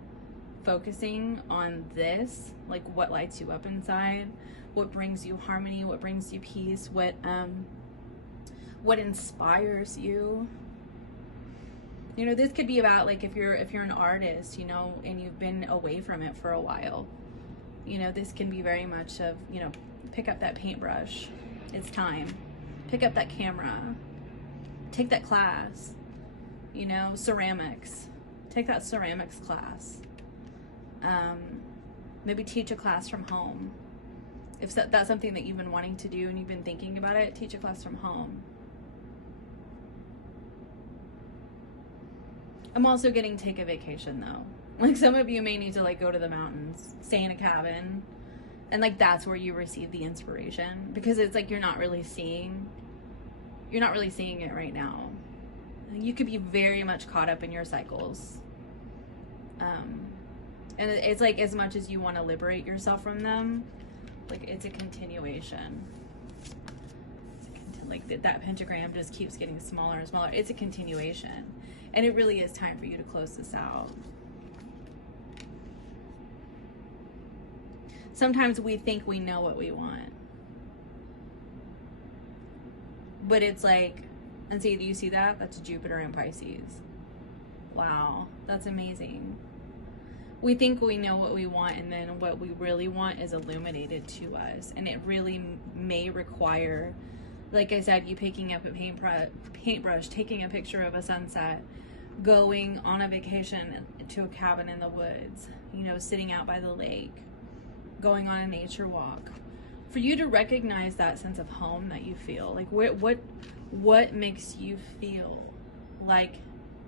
focusing on this, like what lights you up inside, what brings you harmony, what brings you peace, what inspires you. You know, this could be about, like, if you're an artist, you know, and you've been away from it for a while, you know, this can be very much of, you know, pick up that paintbrush, it's time. Pick up that camera, take that class, you know, ceramics, take that ceramics class. Maybe teach a class from home. If that's something that you've been wanting to do and you've been thinking about it, teach a class from home. I'm also getting take a vacation though. Like, some of you may need to like go to the mountains, stay in a cabin, and like that's where you receive the inspiration, because it's like you're not really seeing it right now. You could be very much caught up in your cycles. And it's like, as much as you want to liberate yourself from them, like, it's a continuation. Like, that pentagram just keeps getting smaller and smaller. It's a continuation. And it really is time for you to close this out. Sometimes we think we know what we want. But it's like, and see, do you see that? That's Jupiter in Pisces. Wow, that's amazing. We think we know what we want, and then what we really want is illuminated to us. And it really may require, like I said, you picking up a paintbrush, taking a picture of a sunset, going on a vacation to a cabin in the woods, you know, sitting out by the lake, going on a nature walk. For you to recognize that sense of home that you feel, like what makes you feel like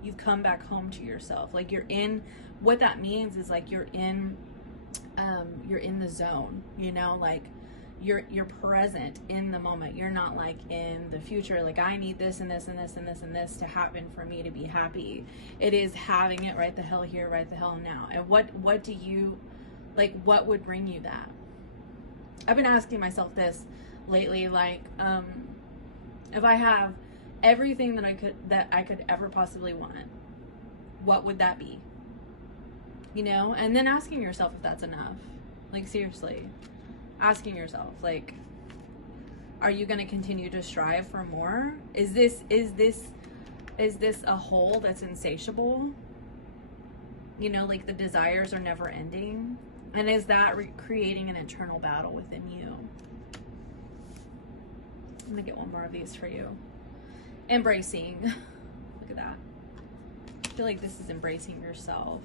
you've come back home to yourself, like you're in, what that means is like you're in the zone, you know, like you're present in the moment. You're not like in the future, like I need this and this and this and this and this to happen for me to be happy. It is having it right the hell here, right the hell now. And what do you, like, what would bring you that? I've been asking myself this lately, like, if I have everything that I could ever possibly want, what would that be? You know, and then asking yourself if that's enough. Like, seriously, asking yourself, like, are you going to continue to strive for more? Is this a hole that's insatiable? You know, like the desires are never ending. And is that creating an internal battle within you? I'm going to get one more of these for you. Embracing. Look at that. I feel like this is embracing yourself.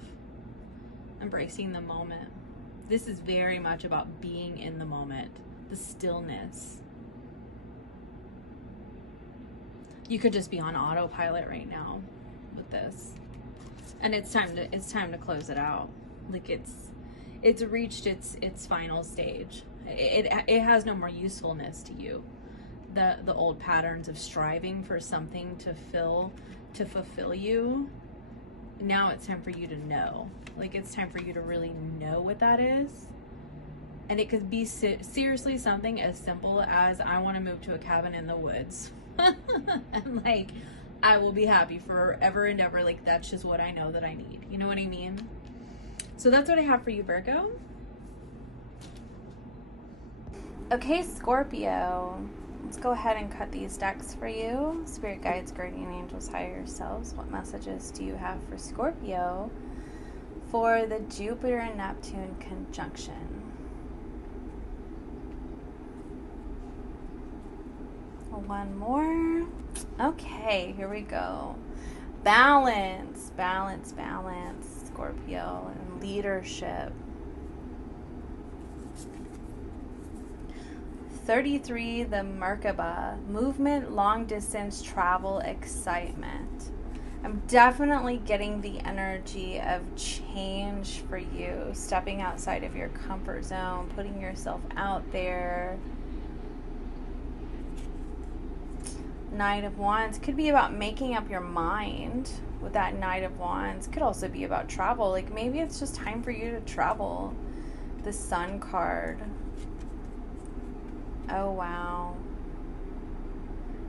Embracing the moment. This is very much about being in the moment. The stillness. You could just be on autopilot right now with this. And it's time to close it out. Like it's reached its final stage. It has no more usefulness to you. The old patterns of striving for something to fulfill you. Now it's time for you to know. Like, it's time for you to really know what that is. And it could be seriously something as simple as, I want to move to a cabin in the woods. And like, I will be happy forever and ever. Like, that's just what I know that I need. You know what I mean? So that's what I have for you, Virgo. Okay, Scorpio. Let's go ahead and cut these decks for you. Spirit guides, guardian angels, higher selves. What messages do you have for Scorpio for the Jupiter and Neptune conjunction? One more. Okay, here we go. Balance, balance, balance, Scorpio, and leadership. 33, the Merkaba, movement, long distance travel, excitement. I'm definitely getting the energy of change for you, stepping outside of your comfort zone, putting yourself out there. Knight of Wands could be about making up your mind with that Knight of Wands. Could also be about travel. Like, maybe it's just time for you to travel. The Sun card. Oh, wow.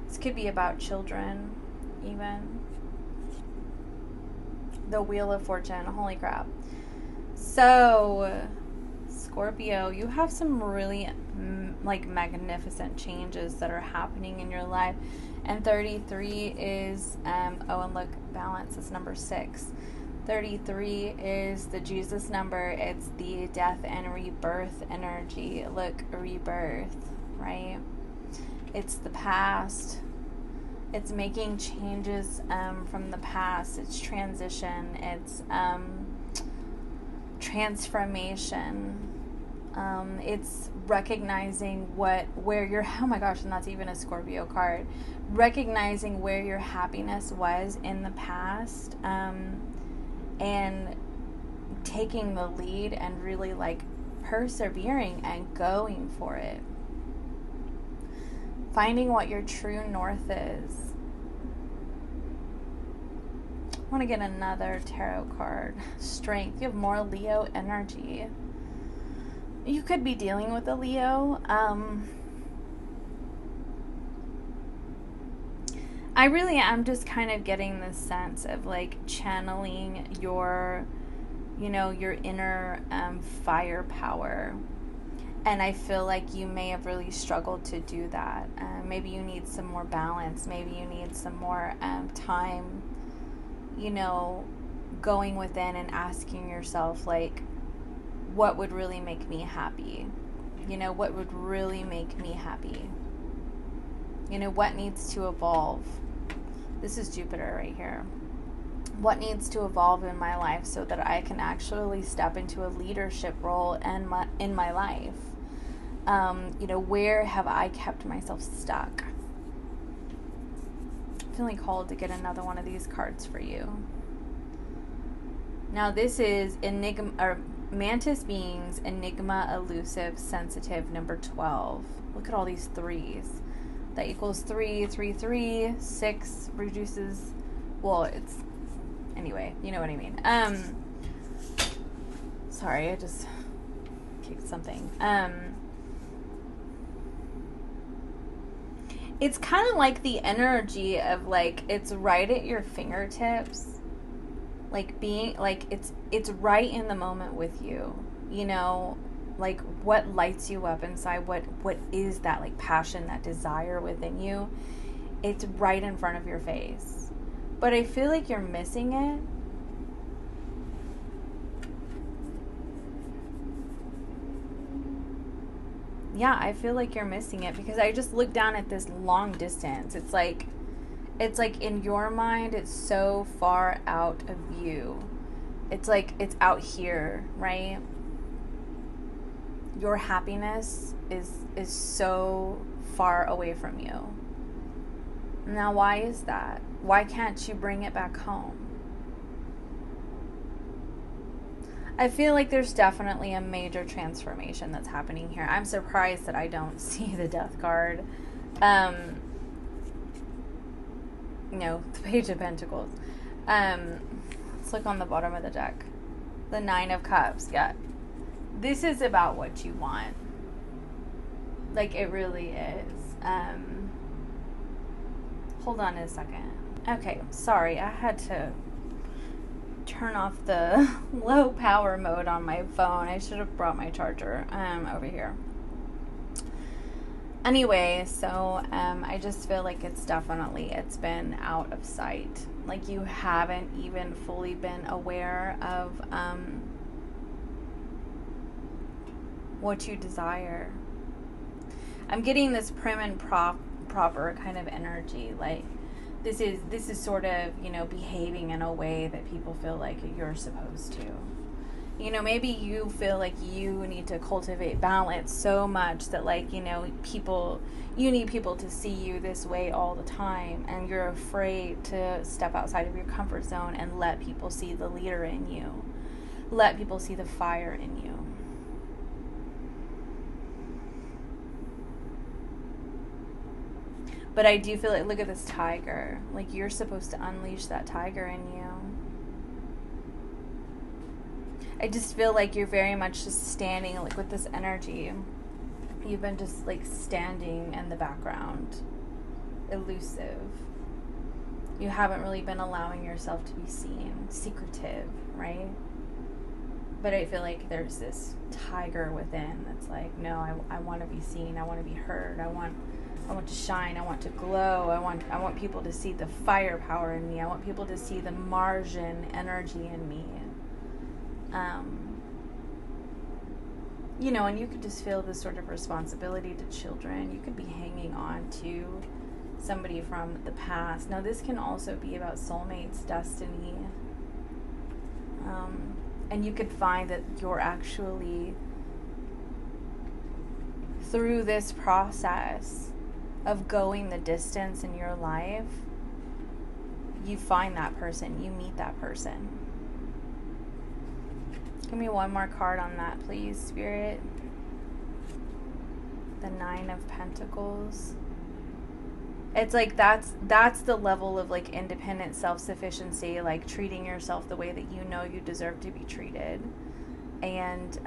This could be about children, even. The Wheel of Fortune. Holy crap. So, Scorpio, you have some really, like, magnificent changes that are happening in your life. And 33 is, oh, and look, balance is number 6. 33 is the Jesus number. It's the death and rebirth energy. Look, rebirth. Right? It's the past. It's making changes from the past. It's transition. It's transformation. It's recognizing where you're, oh my gosh, and that's even a Scorpio card. Recognizing where your happiness was in the past, and taking the lead and really like persevering and going for it. Finding what your true north is. I want to get another tarot card. Strength. You have more Leo energy. You could be dealing with a Leo. I really am just kind of getting this sense of like channeling your, you know, your inner firepower. And I feel like you may have really struggled to do that. Maybe you need some more balance. Maybe you need some more time, you know, going within and asking yourself, like, what would really make me happy? You know, what would really make me happy? You know, what needs to evolve? This is Jupiter right here. What needs to evolve in my life so that I can actually step into a leadership role in my life? You know, where have I kept myself stuck? I'm feeling called to get another one of these cards for you. Now this is Mantis Beings, Enigma, Elusive, Sensitive, number 12. Look at all these 3s. That equals 3, 3, 3, 6 reduces, well, it's, anyway, you know what I mean. Sorry, I just kicked something. It's kind of like the energy of like, it's right at your fingertips. Like being, like it's right in the moment with you, you know, like what lights you up inside, what is that like passion, that desire within you. It's right in front of your face. But I feel like you're missing it. yeah, I feel like you're missing it, because I just looked down at this long distance. It's like in your mind, it's so far out of view. It's like it's out here, right? Your happiness is so far away from you. Now, why is that? Why can't you bring it back home? I feel like there's definitely a major transformation that's happening here. I'm surprised that I don't see the Death card. No, the Page of Pentacles. Let's look on the bottom of the deck. The Nine of Cups. Yeah. This is about what you want. Like, it really is. Hold on a second. Okay, sorry. I had to turn off the low power mode on my phone. I should have brought my charger over here. Anyway, so I just feel like it's been out of sight. Like, you haven't even fully been aware of what you desire. I'm getting this prim and proper kind of energy. Like, this is sort of, behaving in a way that people feel like you're supposed to. Maybe you feel like you need to cultivate balance so much that, like, you need people to see you this way all the time, and you're afraid to step outside of your comfort zone and let people see the leader in you. Let people see the fire in you. But I do feel like, look at this tiger. Like, you're supposed to unleash that tiger in you. I just feel like you're very much just standing, like, with this energy. You've been just, like, standing in the background. Elusive. You haven't really been allowing yourself to be seen. Secretive, right? But I feel like there's this tiger within that's like, no, I want to be seen. I want to be heard. I want to shine. I want to glow. I want people to see the firepower in me. I want people to see the Martian energy in me. And you could just feel this sort of responsibility to children. You could be hanging on to somebody from the past. Now, this can also be about soulmates, destiny. And you could find that you're actually, through this process of going the distance in your life, you find that person, you meet that person. Give me one more card on that, please, Spirit. The Nine of Pentacles. It's like that's the level of, like, independent self-sufficiency, like treating yourself the way that you deserve to be treated. And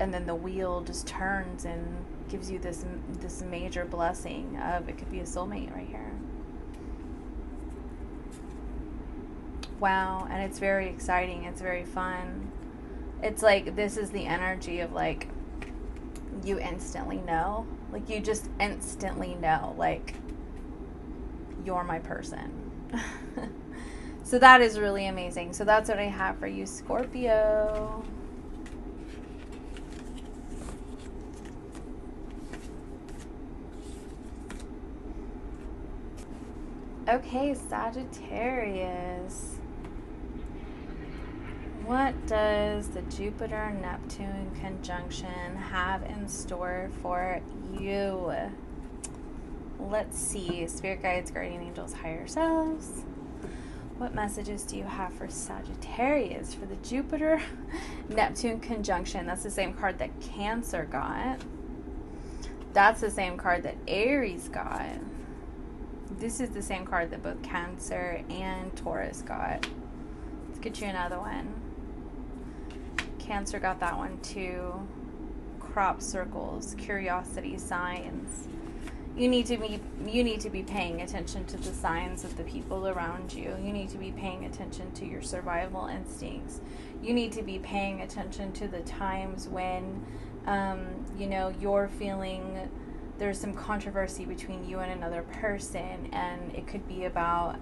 then the wheel just turns and gives you this major blessing of, it could be a soulmate right here. Wow. And it's very exciting. It's very fun. It's like, this is the energy of, like, you instantly know. Like, you just instantly know, like, you're my person. So that is really amazing. So that's what I have for you, Scorpio. Okay, Sagittarius. What does the Jupiter-Neptune conjunction have in store for you? Let's see. Spirit guides, guardian angels, higher selves. What messages do you have for Sagittarius for the Jupiter-Neptune conjunction? That's the same card that Cancer got. That's the same card that Aries got. This is the same card that both Cancer and Taurus got. Let's get you another one. Cancer got that one too. Crop circles, curiosity, signs. You need to be paying attention to the signs of the people around you. You need to be paying attention to your survival instincts. You need to be paying attention to the times when you're feeling there's some controversy between you and another person, and it could be about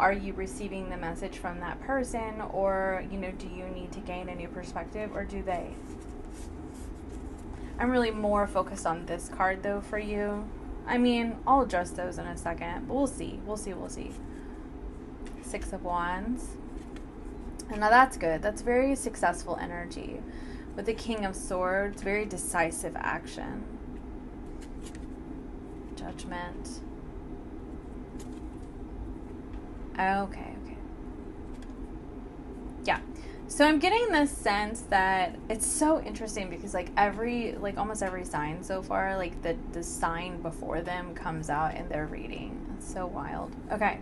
are you receiving the message from that person, or do you need to gain a new perspective, or do they? I'm really more focused on this card, though, for you. I mean, I'll address those in a second, but we'll see. We'll see. Six of Wands. And now that's good. That's very successful energy. With the King of Swords, very decisive action. Judgment. Okay. Yeah. So I'm getting this sense that it's so interesting because almost every sign so far, like the sign before them comes out in their reading. It's so wild. Okay.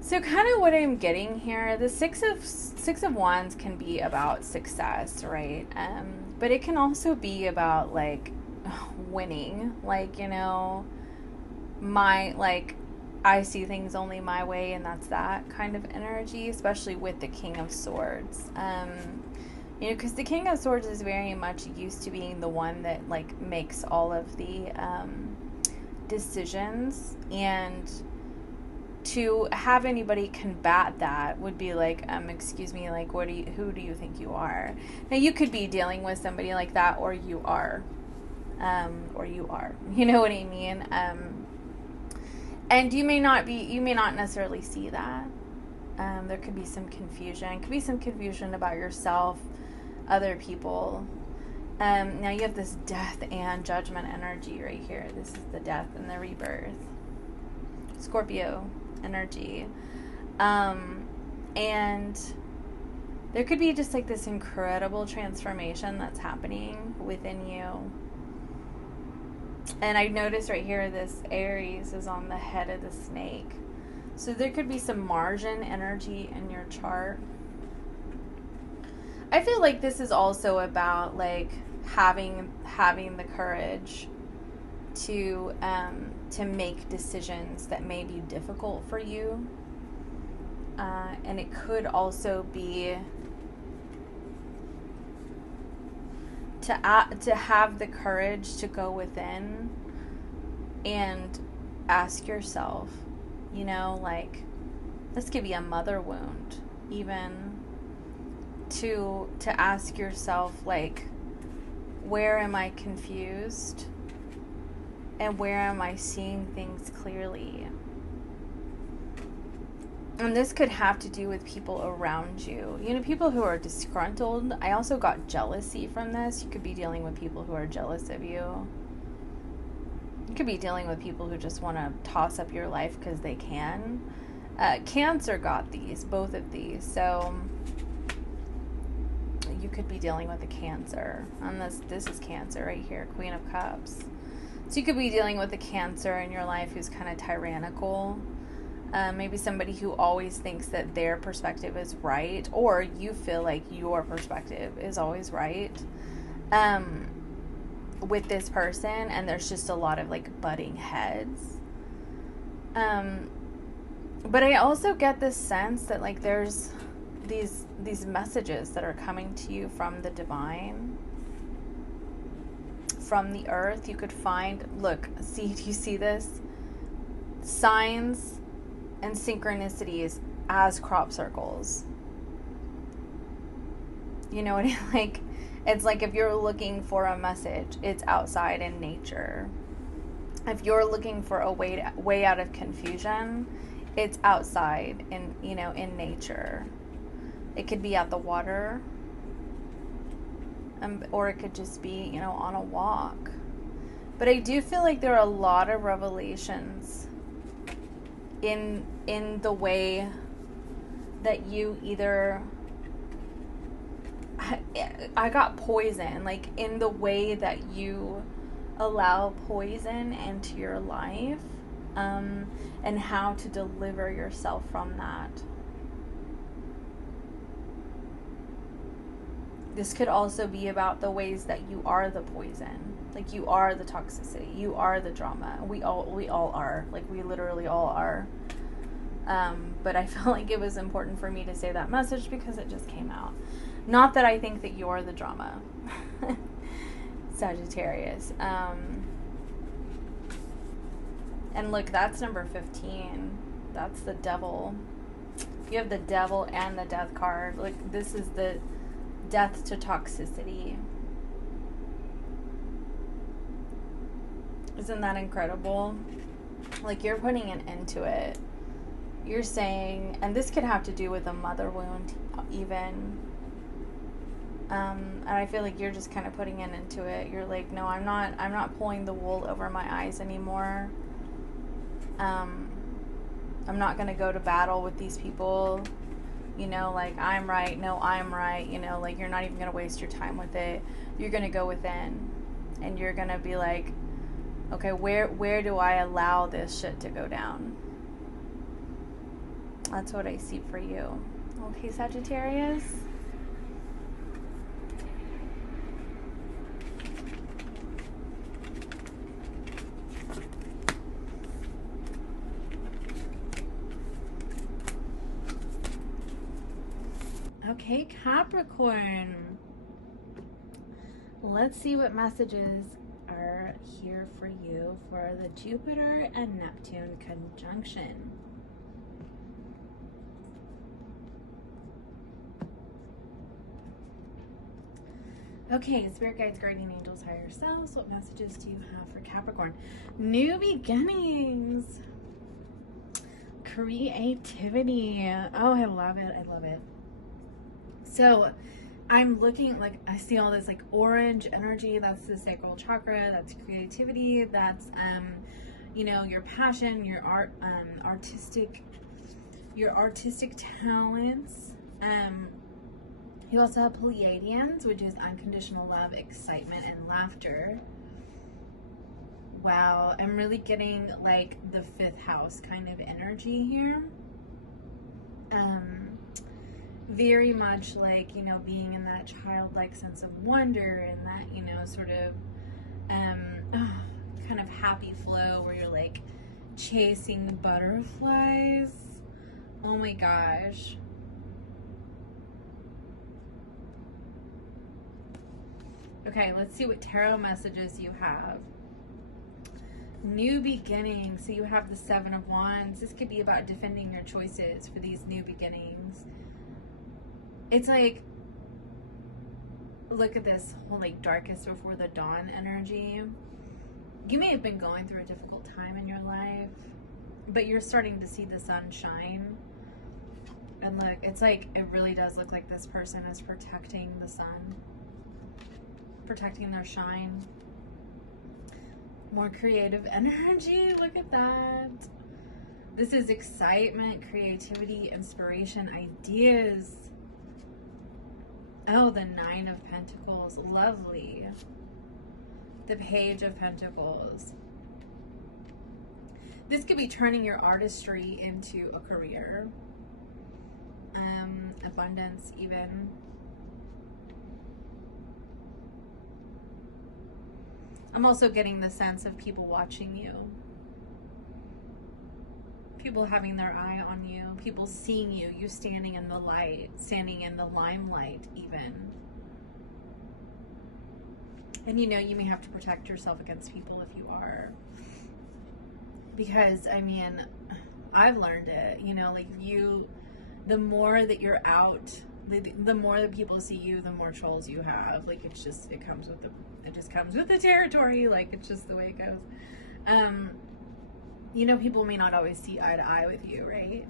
So kind of what I'm getting here, the Six of Wands can be about success, right? But it can also be about like winning, like, you know, I see things only my way, and that's that kind of energy, especially with the King of Swords. You know, because the King of Swords is very much used to being the one that like makes all of the decisions, and to have anybody combat that would be like, excuse me, like, who do you think you are? Now, you could be dealing with somebody like that, or you are, you know what I mean? And you may not necessarily see that. There could be some confusion. Could be some confusion about yourself, other people. Now you have this death and judgment energy right here. This is the death and the rebirth. Scorpio energy. And there could be just like this incredible transformation that's happening within you. And I noticed right here, this Aries is on the head of the snake. So there could be some Martian energy in your chart. I feel like this is also about like having the courage to make decisions that may be difficult for you. And it could also be to have the courage to go within and ask yourself, you know, like, this could be a mother wound, even to ask yourself, like, where am I confused and where am I seeing things clearly? And this could have to do with people around you. You know, people who are disgruntled. I also got jealousy from this. You could be dealing with people who are jealous of you. You could be dealing with people who just want to toss up your life because they can. Cancer got both of these. So you could be dealing with a Cancer. And this is Cancer right here, Queen of Cups. So you could be dealing with a Cancer in your life who's kind of tyrannical. Maybe somebody who always thinks that their perspective is right, or you feel like your perspective is always right with this person, and there's just a lot of like butting heads. But I also get this sense that like there's these messages that are coming to you from the divine, from the earth. You could find, do you see this? Signs and synchronicities as crop circles. You know what like? It's like if you're looking for a message, it's outside in nature. If you're looking for a way out of confusion, it's outside in nature. It could be at the water, or it could just be, on a walk. But I do feel like there are a lot of revelations in the way that you either, I got poison, like in the way that you allow poison into your life, and how to deliver yourself from that. This could also be about the ways that you are the poison. Like, you are the toxicity. You are the drama. We all are. Like, we literally all are. But I felt like it was important for me to say that message because it just came out. Not that I think that you're the drama. Sagittarius. And look, that's number 15. That's the devil. You have the devil and the death card. Like, this is the death to toxicity. Isn't that incredible? Like, you're putting an end to it. You're saying, and this could have to do with a mother wound even. And I feel like you're just kind of putting an end to it. You're like, no, I'm not pulling the wool over my eyes anymore. I'm not going to go to battle with these people. You know, like, I'm right, no, I'm right. You know, like, you're not even going to waste your time with it. You're going to go within. And you're going to be like, okay, where do I allow this shit to go down? That's what I see for you. Okay, Sagittarius. Okay, Capricorn. Let's see what messages are here for you for the Jupiter and Neptune conjunction. Okay, Spirit Guides, Guardian Angels, Higher Selves, what messages do you have for Capricorn? New beginnings. Creativity. Oh, I love it. I love it. So, I'm looking, like, I see all this, like, orange energy. That's the sacral chakra. That's creativity. That's, you know, your passion, your artistic talents. You also have Pleiadians, which is unconditional love, excitement, and laughter. Wow, I'm really getting, like, the 5th house kind of energy here. Very much like, you know, being in that childlike sense of wonder and that, you know, sort of kind of happy flow where you're like chasing butterflies. Oh my gosh. Okay, let's see what tarot messages you have. New beginning. So you have the 7 of Wands. This could be about defending your choices for these new beginnings. It's like, look at this whole, like, darkest before the dawn energy. You may have been going through a difficult time in your life, but you're starting to see the sun shine. And look, it's like, it really does look like this person is protecting the sun, protecting their shine. More creative energy. Look at that. This is excitement, creativity, inspiration, ideas. Oh, the 9 of Pentacles. Lovely. The Page of Pentacles. This could be turning your artistry into a career. Abundance, even. I'm also getting the sense of people watching you. People having their eye on you. People seeing you. You standing in the light. Standing in the limelight, even. And, you know, you may have to protect yourself against people if you are. Because, I mean, I've learned it. You know, like, the more that you're out, the more that people see you, the more trolls you have. Like, it just comes with the territory. Like, it's just the way it goes. You know, people may not always see eye to eye with you, right?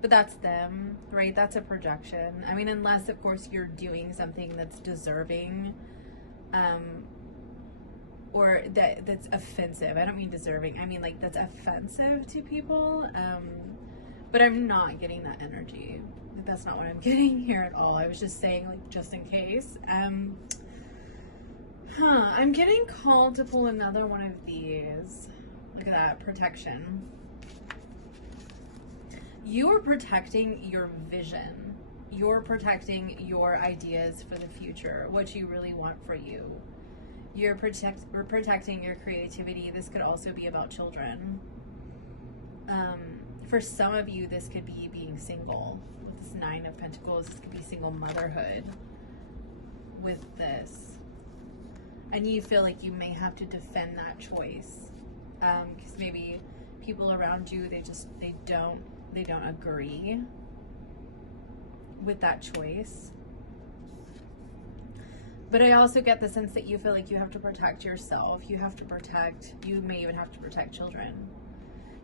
But that's them, right? That's a projection. I mean, unless, of course, you're doing something that's deserving, or that's offensive. I don't mean deserving. I mean, like, that's offensive to people. But I'm not getting that energy. Like, that's not what I'm getting here at all. I was just saying, like, just in case. I'm getting called to pull another one of these. Look at that, protection. You are protecting your vision. You're protecting your ideas for the future, what you really want for you. We're protecting your creativity. This could also be about children. For some of you, this could be being single. With this 9 of Pentacles, this could be single motherhood with this. And you feel like you may have to defend that choice. Because maybe people around you, they don't agree with that choice. But I also get the sense that you feel like you have to protect yourself. You may even have to protect children.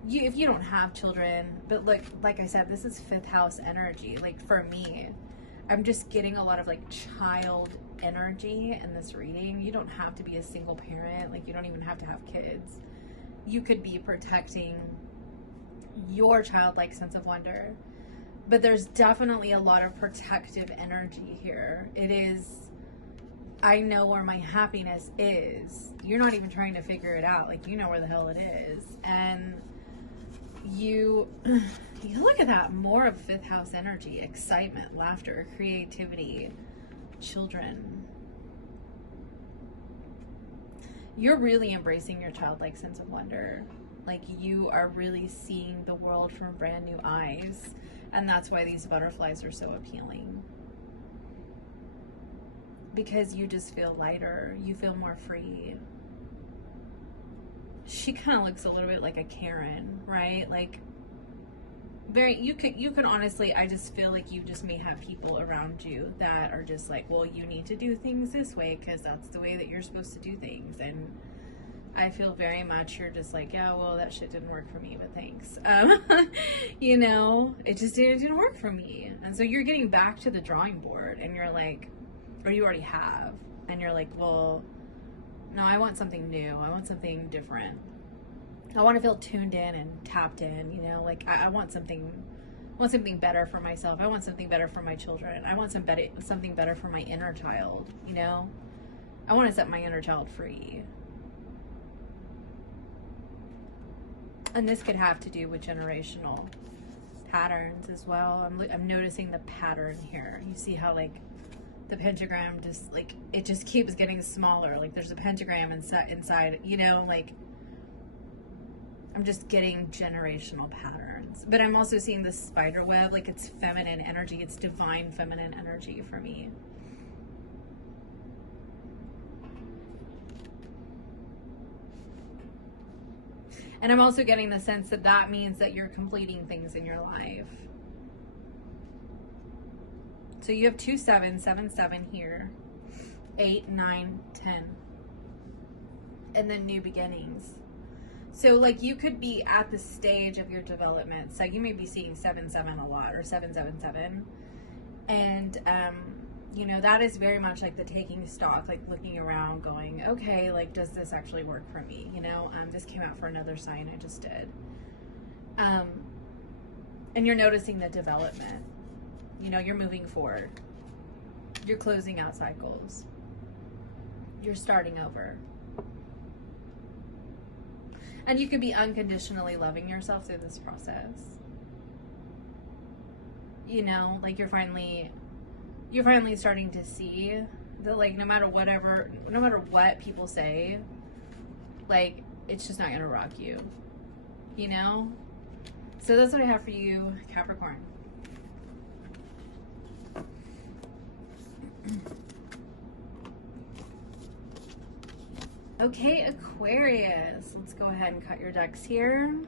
If you don't have children, but like I said, this is 5th house energy. Like for me, I'm just getting a lot of like child energy in this reading. You don't have to be a single parent. Like you don't even have to have kids. You could be protecting your childlike sense of wonder. But there's definitely a lot of protective energy here. It is, I know where my happiness is. You're not even trying to figure it out. Like, you know where the hell it is. And you look at that, more of 5th house energy, excitement, laughter, creativity, children. You're really embracing your childlike sense of wonder. Like you are really seeing the world from brand new eyes. And that's why these butterflies are so appealing. Because you just feel lighter. You feel more free. She kind of looks a little bit like a Karen, right? Like you can honestly, I just feel like you just may have people around you that are just like, well, you need to do things this way because that's the way that you're supposed to do things. And I feel very much you're just like, yeah, well, that shit didn't work for me, but thanks. You know, it just didn't work for me. And so you're getting back to the drawing board and you're like, or you already have, and you're like, well, no, I want something new. I want something different. I want to feel tuned in and tapped in, you know, like I want something better for myself. I want something better for my children. I want something better for my inner child, you know. I want to set my inner child free. And this could have to do with generational patterns as well. I'm noticing the pattern here. You see how like the pentagram just like, it just keeps getting smaller. Like there's a pentagram inside, you know, like I'm just getting generational patterns. But I'm also seeing this spider web, like it's feminine energy. It's divine feminine energy for me. And I'm also getting the sense that that means that you're completing things in your life. So you have 2 7, 7 7 here, 8 9 10, and then new beginnings. So like you could be at the stage of your development. So you may be seeing 7 7 a lot, or 7 7 7, and you know, that is very much like the taking stock, like looking around going, okay, like, does this actually work for me? You know, this came out for another sign I just did. And you're noticing the development. You know, you're moving forward. You're closing out cycles. You're starting over. And you could be unconditionally loving yourself through this process. You know, like you're finally starting to see that, like, no matter what people say, like, it's just not gonna rock you, you know? So that's what I have for you, Capricorn. Okay, Aquarius, let's go ahead and cut your decks here.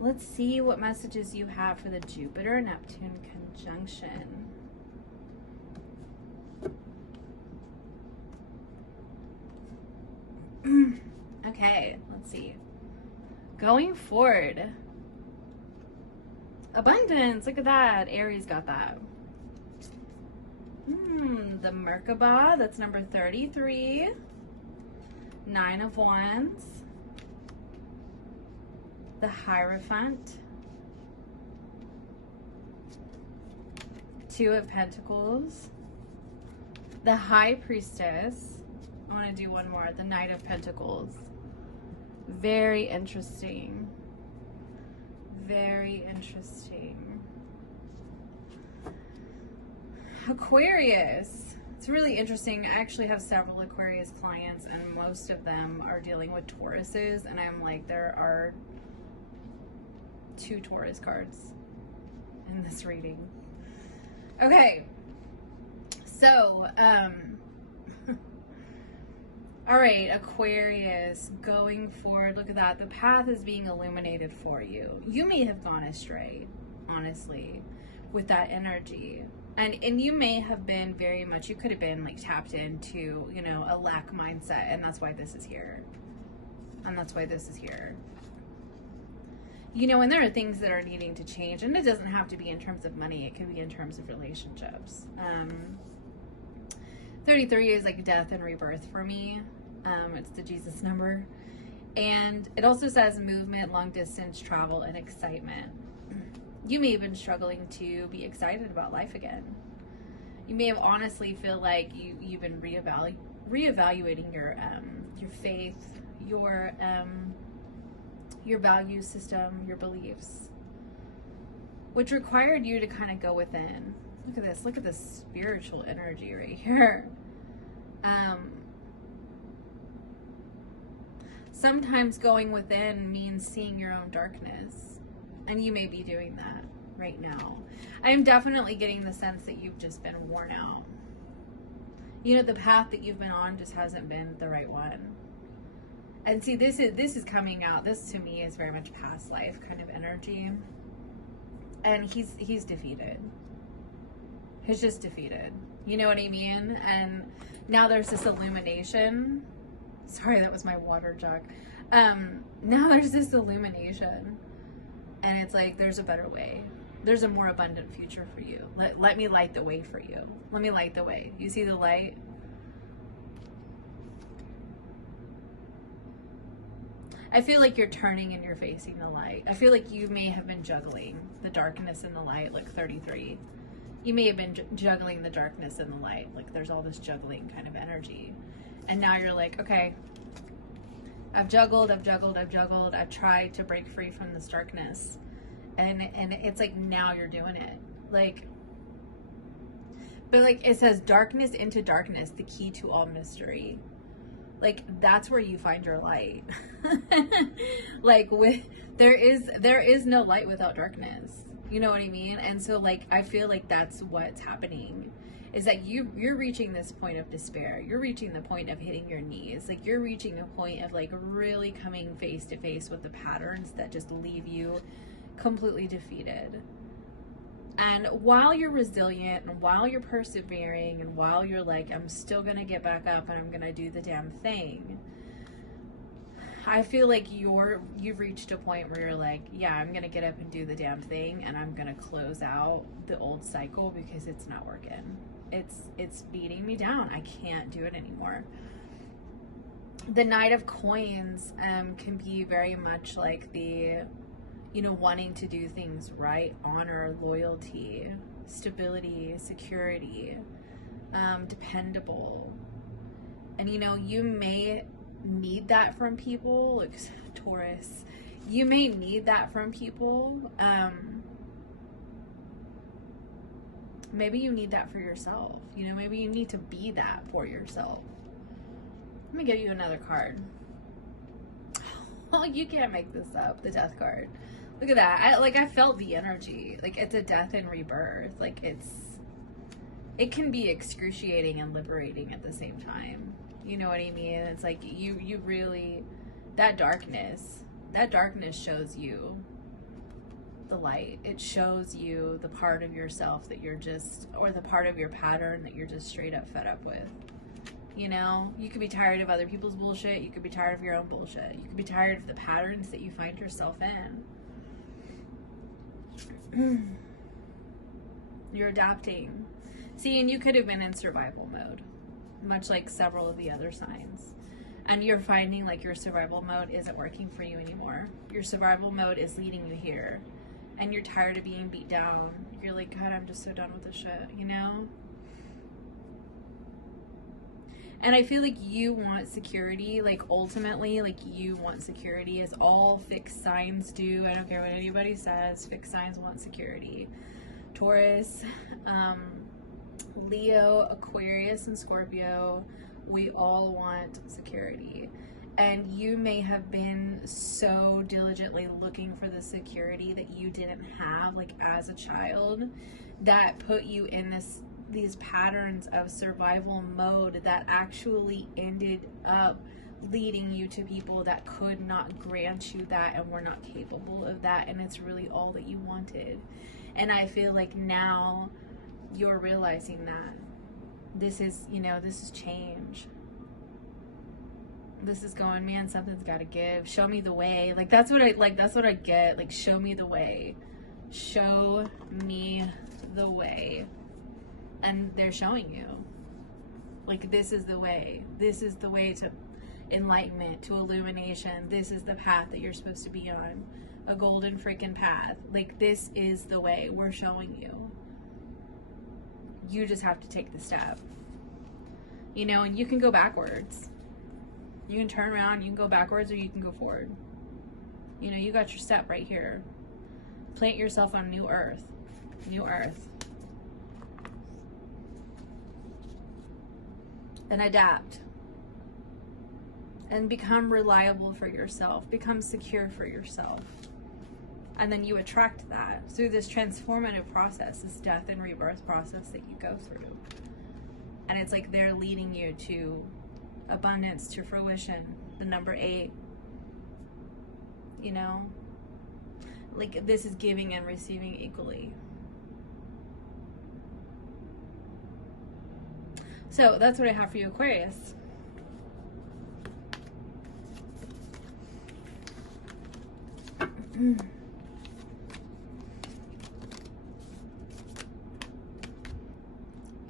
Let's see what messages you have for the Jupiter-Neptune conjunction. Okay, let's see. Going forward. Abundance, look at that. Aries got that. The Merkaba, that's number 33. 9 of Wands. The Hierophant, 2 of Pentacles, the High Priestess. I want to do one more, the Knight of Pentacles. Very interesting. Very interesting. Aquarius. It's really interesting. I actually have several Aquarius clients, and most of them are dealing with Tauruses, and I'm like, there are 2 Taurus cards in this reading. Okay, so all right, Aquarius, going forward, look at that. The path is being illuminated for you. You may have gone astray, honestly, with that energy. And you may have been very much, you could have been like tapped into, you know, a lack mindset, and that's why this is here. And that's why this is here. You know, and there are things that are needing to change, and it doesn't have to be in terms of money. It can be in terms of relationships. 33 is like death and rebirth for me. It's the Jesus number. And it also says movement, long distance travel, and excitement. You may have been struggling to be excited about life again. You may have honestly feel like you've been reevaluating your faith, your value system, your beliefs, which required you to kind of go within. Look at this spiritual energy right here. Sometimes going within means seeing your own darkness, and you may be doing that right now. I am definitely getting the sense that you've just been worn out. You know, the path that you've been on just hasn't been the right one. And see, this is coming out. This to me is very much past life kind of energy. And he's defeated. He's just defeated. You know what I mean? And now there's this illumination. Sorry, that was my water jug. Now there's this illumination. And it's like, there's a better way. There's a more abundant future for you. Let me light the way for you. Let me light the way. You see the light? I feel like you're turning and you're facing the light. I feel like you may have been juggling the darkness and the light, like 33. You may have been juggling the darkness and the light. Like there's all this juggling kind of energy. And now you're like, okay, I've juggled. I've tried to break free from this darkness. And it's like, now you're doing it. Like, but like it says, darkness into darkness, the key to all mystery. Like, that's where you find your light. Like, there is no light without darkness. You know what I mean? And so, like, I feel like that's what's happening. Is that you're reaching this point of despair. You're reaching the point of hitting your knees. Like, you're reaching a point of, like, really coming face to face with the patterns that just leave you completely defeated. And while you're resilient and while you're persevering and while you're like, I'm still going to get back up and I'm going to do the damn thing, I feel like you've reached a point where you're like, yeah, I'm going to get up and do the damn thing, and I'm going to close out the old cycle because it's not working. It's beating me down. I can't do it anymore. The Knight of Coins can be very much like the, you know, wanting to do things right, honor, loyalty, stability, security, dependable. And, you know, you may need that from people, like Taurus. You may need that from people. Maybe you need that for yourself. You know, maybe you need to be that for yourself. Let me give you another card. Oh, you can't make this up. The Death card. Look at that. I felt the energy. Like, it's a death and rebirth. Like, it can be excruciating and liberating at the same time. You know what I mean? It's like you really, that darkness shows you the light. It shows you the part of yourself that you're just, or the part of your pattern that you're just straight up fed up with. You know, you could be tired of other people's bullshit. You could be tired of your own bullshit. You could be tired of the patterns that you find yourself in. You're adapting. See, and you could have been in survival mode, much like several of the other signs. And you're finding like your survival mode isn't working for you anymore. Your survival mode is leading you here. And you're tired of being beat down. You're like, God, I'm just so done with this shit, you know? And I feel like you want security, like ultimately, like you want security, as all fixed signs do. I don't care what anybody says, fixed signs want security. Taurus, Leo, Aquarius, and Scorpio, we all want security. And you may have been so diligently looking for the security that you didn't have, like as a child, that put you in these patterns of survival mode that actually ended up leading you to people that could not grant you that and were not capable of that, and it's really all that you wanted. And I feel like now you're realizing that this is, you know, this is change. This is going, man, something's got to give. Show me the way. Like, that's what I, like, that's what I get. Like, show me the way. Show me the way. And they're showing you. Like, this is the way. This is the way to enlightenment, to illumination. This is the path that you're supposed to be on. A golden freaking path. Like, this is the way. We're showing you. You just have to take the step. You know, and you can go backwards. You can turn around, you can go backwards, or you can go forward. You know, you got your step right here. Plant yourself on new earth. New earth. And adapt. And become reliable for yourself. Become secure for yourself. And then you attract that through this transformative process, this death and rebirth process that you go through. And it's like they're leading you to abundance, to fruition, the number 8. You know, like, this is giving and receiving equally. So that's what I have for you, Aquarius.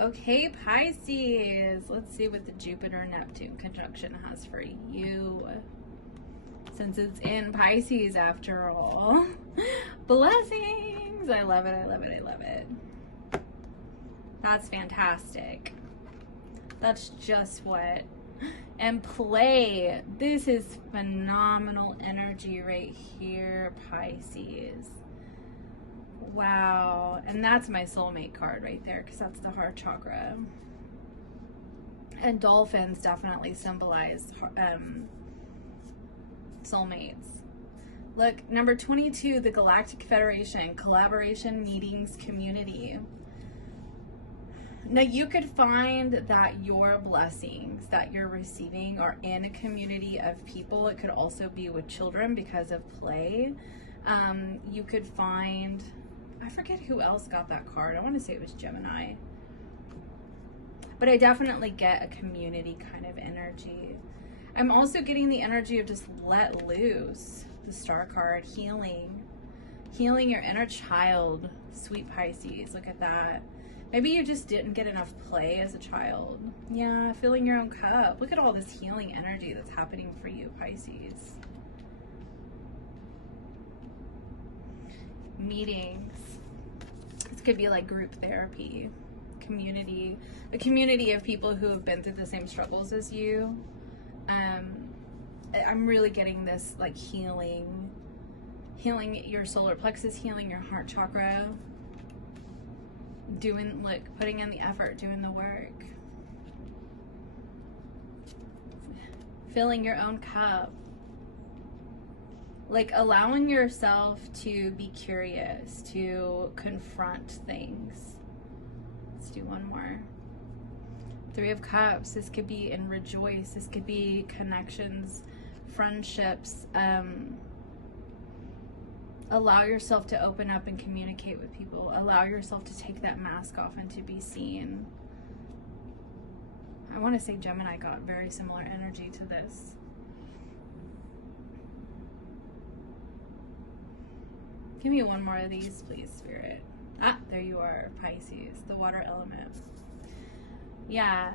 Okay, Pisces. Let's see what the Jupiter-Neptune conjunction has for you. Since it's in Pisces after all. Blessings! I love it, I love it, I love it. That's fantastic. That's just what. And play. This is phenomenal energy right here, Pisces. Wow. And that's my soulmate card right there, because that's the heart chakra. And dolphins definitely symbolize soulmates. Look, number 22, the Galactic Federation, collaboration, meetings, community. Now, you could find that your blessings that you're receiving are in a community of people. It could also be with children because of play. You could find, I forget who else got that card. I want to say it was Gemini. But I definitely get a community kind of energy. I'm also getting the energy of just let loose. The Star card, healing. Healing your inner child. Sweet Pisces, look at that. Maybe you just didn't get enough play as a child. Yeah, filling your own cup. Look at all this healing energy that's happening for you, Pisces. Meetings. This could be like group therapy, community, a community of people who have been through the same struggles as you. I'm really getting this like healing your solar plexus, healing your heart chakra, doing, like, putting in the effort, doing the work, filling your own cup, like allowing yourself to be curious, to confront things. Let's do one more. 3 of Cups. This could be in rejoice. This could be connections, friendships. Allow yourself to open up and communicate with people. Allow yourself to take that mask off and to be seen. I want to say Gemini got very similar energy to this. Give me one more of these, please, Spirit. Ah, there you are, Pisces, the water element. Yeah,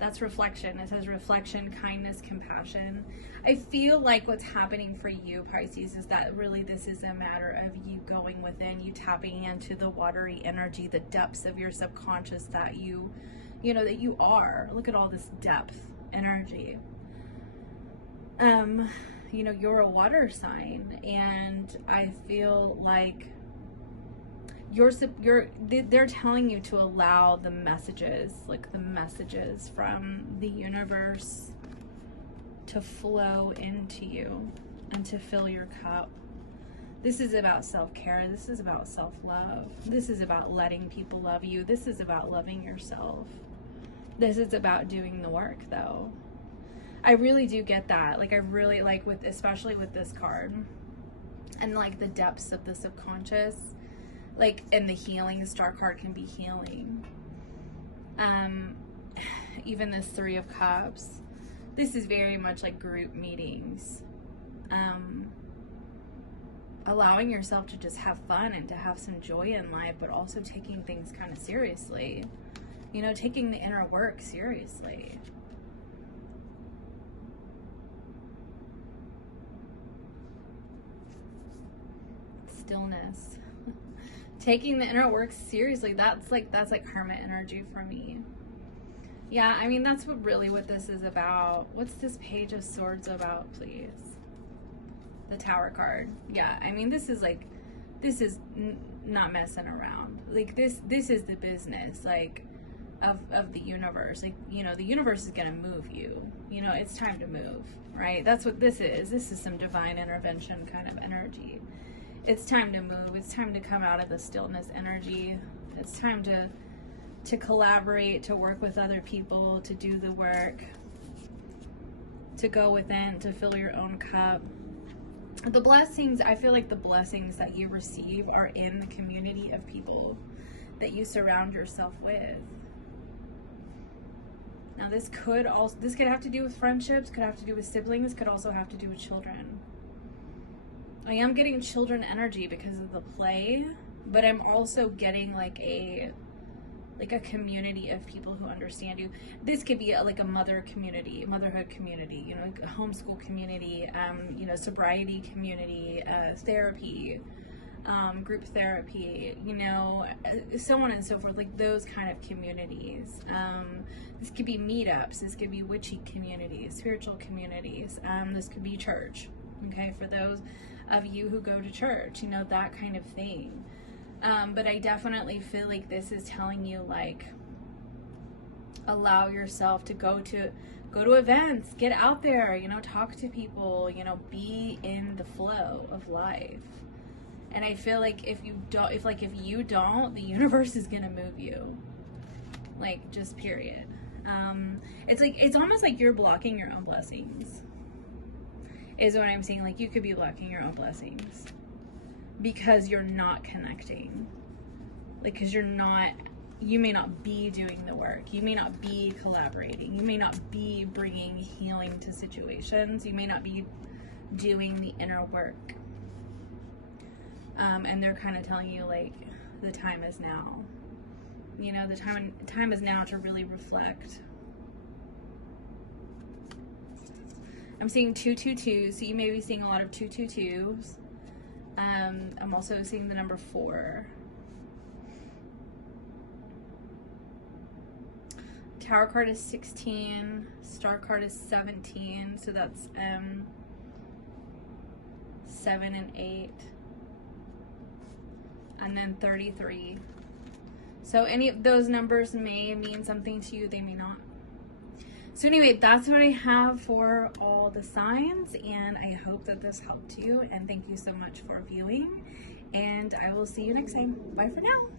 that's reflection. It says reflection, kindness, compassion. I feel like what's happening for you, Pisces, is that really this is a matter of you going within, you tapping into the watery energy, the depths of your subconscious that you know, that you are. Look at all this depth energy. You know, you're a water sign, and I feel like they're telling you to allow the messages, like the messages from the universe, to flow into you and to fill your cup. This is about self-care. This is about self-love. This is about letting people love you. This is about loving yourself. This is about doing the work, though. I really do get that. Like, I really like, especially with this card and like the depths of the subconscious. Like, and the healing star card can be healing. Even this Three of Cups, this is very much like group meetings. Allowing yourself to just have fun and to have some joy in life, but also taking things kind of seriously. You know, taking the inner work seriously. Stillness. Taking the inner work seriously. That's like karma energy for me. Yeah, I mean, that's what this is about. What's this Page of Swords about, please? The Tower card. Yeah, I mean, this is not messing around. Like, this is the business, like, of the universe. Like, you know, the universe is gonna move you. You know, it's time to move, right? That's what this is. This is some divine intervention kind of energy. It's time to move. It's time to come out of the stillness energy. It's time to collaborate, to work with other people, to do the work, to go within, to fill your own cup. The blessings, I feel like the blessings that you receive are in the community of people that you surround yourself with. Now this could have to do with friendships, could have to do with siblings, could also have to do with children. I am getting children energy because of the play, but I'm also getting like a community of people who understand you. This could be like a motherhood community, you know, like a homeschool community, you know, sobriety community, therapy, group therapy, you know, so on and so forth, like those kind of communities. This could be meetups, this could be witchy communities, spiritual communities, this could be church, okay, for those of you who go to church, you know, that kind of thing. But I definitely feel like this is telling you, like, allow yourself to go to events, get out there, you know, talk to people, you know, be in the flow of life. And I feel like if you don't, the universe is gonna move you. Like, just period. It's almost like you're blocking your own blessings, is what I'm saying. Like, you could be blocking your own blessings because you're not connecting, like, because you may not be doing the work, you may not be collaborating, you may not be bringing healing to situations, you may not be doing the inner work, and they're kind of telling you, like, the time is now, you know, the time is now to really reflect. I'm seeing 222, so you may be seeing a lot of 222s. I'm also seeing the number 4. Tower card is 16. Star card is 17. So that's 7 and 8. And then 33. So any of those numbers may mean something to you, they may not. So anyway, that's what I have for all the signs, and I hope that this helped you, and thank you so much for viewing, and I will see you next time. Bye for now.